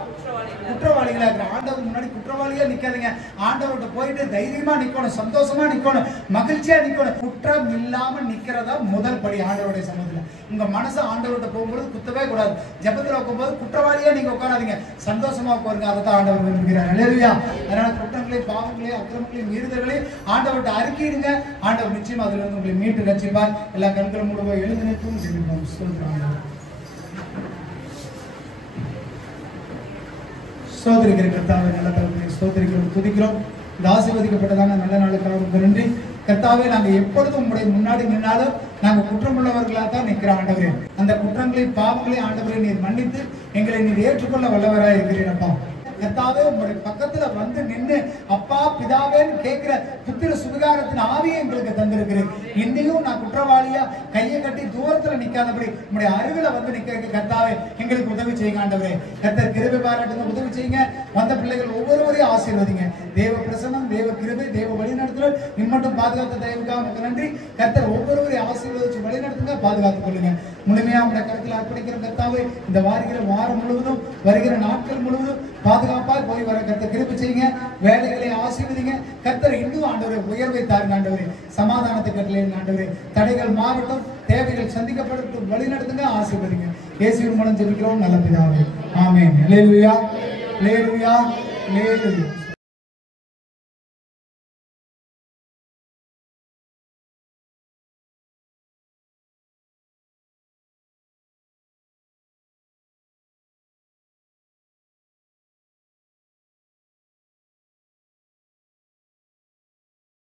குற்றவாளிகளா இருக்கிறோம். ஆண்டவர் முன்னாடி குற்றவாளியா நிக்காதீங்க. ஆண்டவர்கிட்ட போயிட்டு தைரியமா நிக்கணும், சந்தோஷமா நிக்கணும், மகிழ்ச்சியா நிக்கணும். குற்றம் இல்லாம நிக்கிறதா முதல் படி ஆண்டவருடைய சமூகத்துல. உங்க மனசை ஆண்டவர்கிட்ட போகும்போது குத்தவே கூடாது. ஜெபத்துல உட்காரும்போது குற்றவாளியா நீங்க உட்காராதீங்க, சந்தோஷமா உட்காருங்க. அதை தான் ஆண்டவர் விரும்புகிறார். அல்லேலூயா. அதனால குற்றங்களையும் பாவங்களையும் அக்கிரமங்களையும் மீறுதல்களையும் ஆண்டவர்கிட்ட அறிக்கையிடுங்க. ஆண்டவர் நிச்சயம் அதுல இருந்து உங்களை மீட்டு ரட்சிப்பார். எல்லா கண்களும் மூடுவோம், எழுந்து நிற்கும் ஜெபிப்போம். ஸ்தோத்திரிக்கிற கர்த்தாவே, நல்ல தகப்பனே, ஸ்தோத்திரிக்கிறோம், துதிக்கிறோம். இந்த ஆசீர்வதிக்கப்பட்டதான நல்ல நாளுக்காக ரொம்ப நன்றி கர்த்தாவே. நாங்க எப்பொழுதும் உங்களுடைய முன்னாடி நின்னாலும் நாங்க குற்றமுள்ளவர்களா தான் நிற்கிறோம் ஆண்டவரே. அந்த குற்றங்களை பாவங்களை ஆண்டவரை நீர் மன்னித்து எங்களை நீர் ஏற்றுக்கொள்ள வல்லவராக இருக்கிறீர் அப்பா. கர்த்தாவே, உங்களுடைய பக்கத்துல வந்து நின்று அப்பா பிதாவேன்னு கேட்கிற புத்திர சுவிகாரத்தின் ஆவியை எங்களுக்கு தந்திருக்கிறேன். இன்னையும் நான் குற்றவாளியா கையை கட்டி தூரத்துல நிக்காதபடி உங்களுடைய அருகில வந்து நிக்கிறதுக்கு கர்த்தாவே எங்களுக்கு உதவி செய்யுங்க ஆண்டவரே. கர்த்தர் கிருபை பாராட்டுங்க, உதவி செய்யுங்க. வந்த பிள்ளைகள் ஒவ்வொருவரையும் ஆசீர்வதிங்க. தேவ பிரசன்னம், தேவ கிருபை, தேவ வழிநடத்துதல் இம்மட்டும் பாதுகாத்த தயவுக்காக உங்களுக்கு நன்றி. கர்த்தர் ஒவ்வொருவரையும் ஆசீர்வதிச்சு வழிநடத்துங்க, பாதுகாத்துக் கொள்ளுங்க. முழுமையா உங்களுடைய கருத்தில் அர்ப்பணிக்கிற கர்த்தாவே, இந்த வருகிற வாரம் முழுவதும் வருகிற நாட்கள் முழுவதும் பாதுகாப்பாக போய் வர கர்த்தர் கிருபை செய்யுங்க. வேலைகளை ஆசீர்வதிங்க. கர்த்தர் இன்னும் ஆண்டவரே உயர்வை தாருங்க ஆண்டவரே. சமாதானத்தை கட்டளையிடுங்க ஆண்டவரே. தடைகள் மாறட்டும், தேவைகள் சந்திக்கப்படட்டும், வழி நடத்துங்க, ஆசீர்வதிங்க. இயேசுவின் மூலம் ஜெபிக்கிறோம் நல்ல பிதாவே, ஆமென். அல்லேலூயா, அல்லேலூயா, அல்லேலூயா.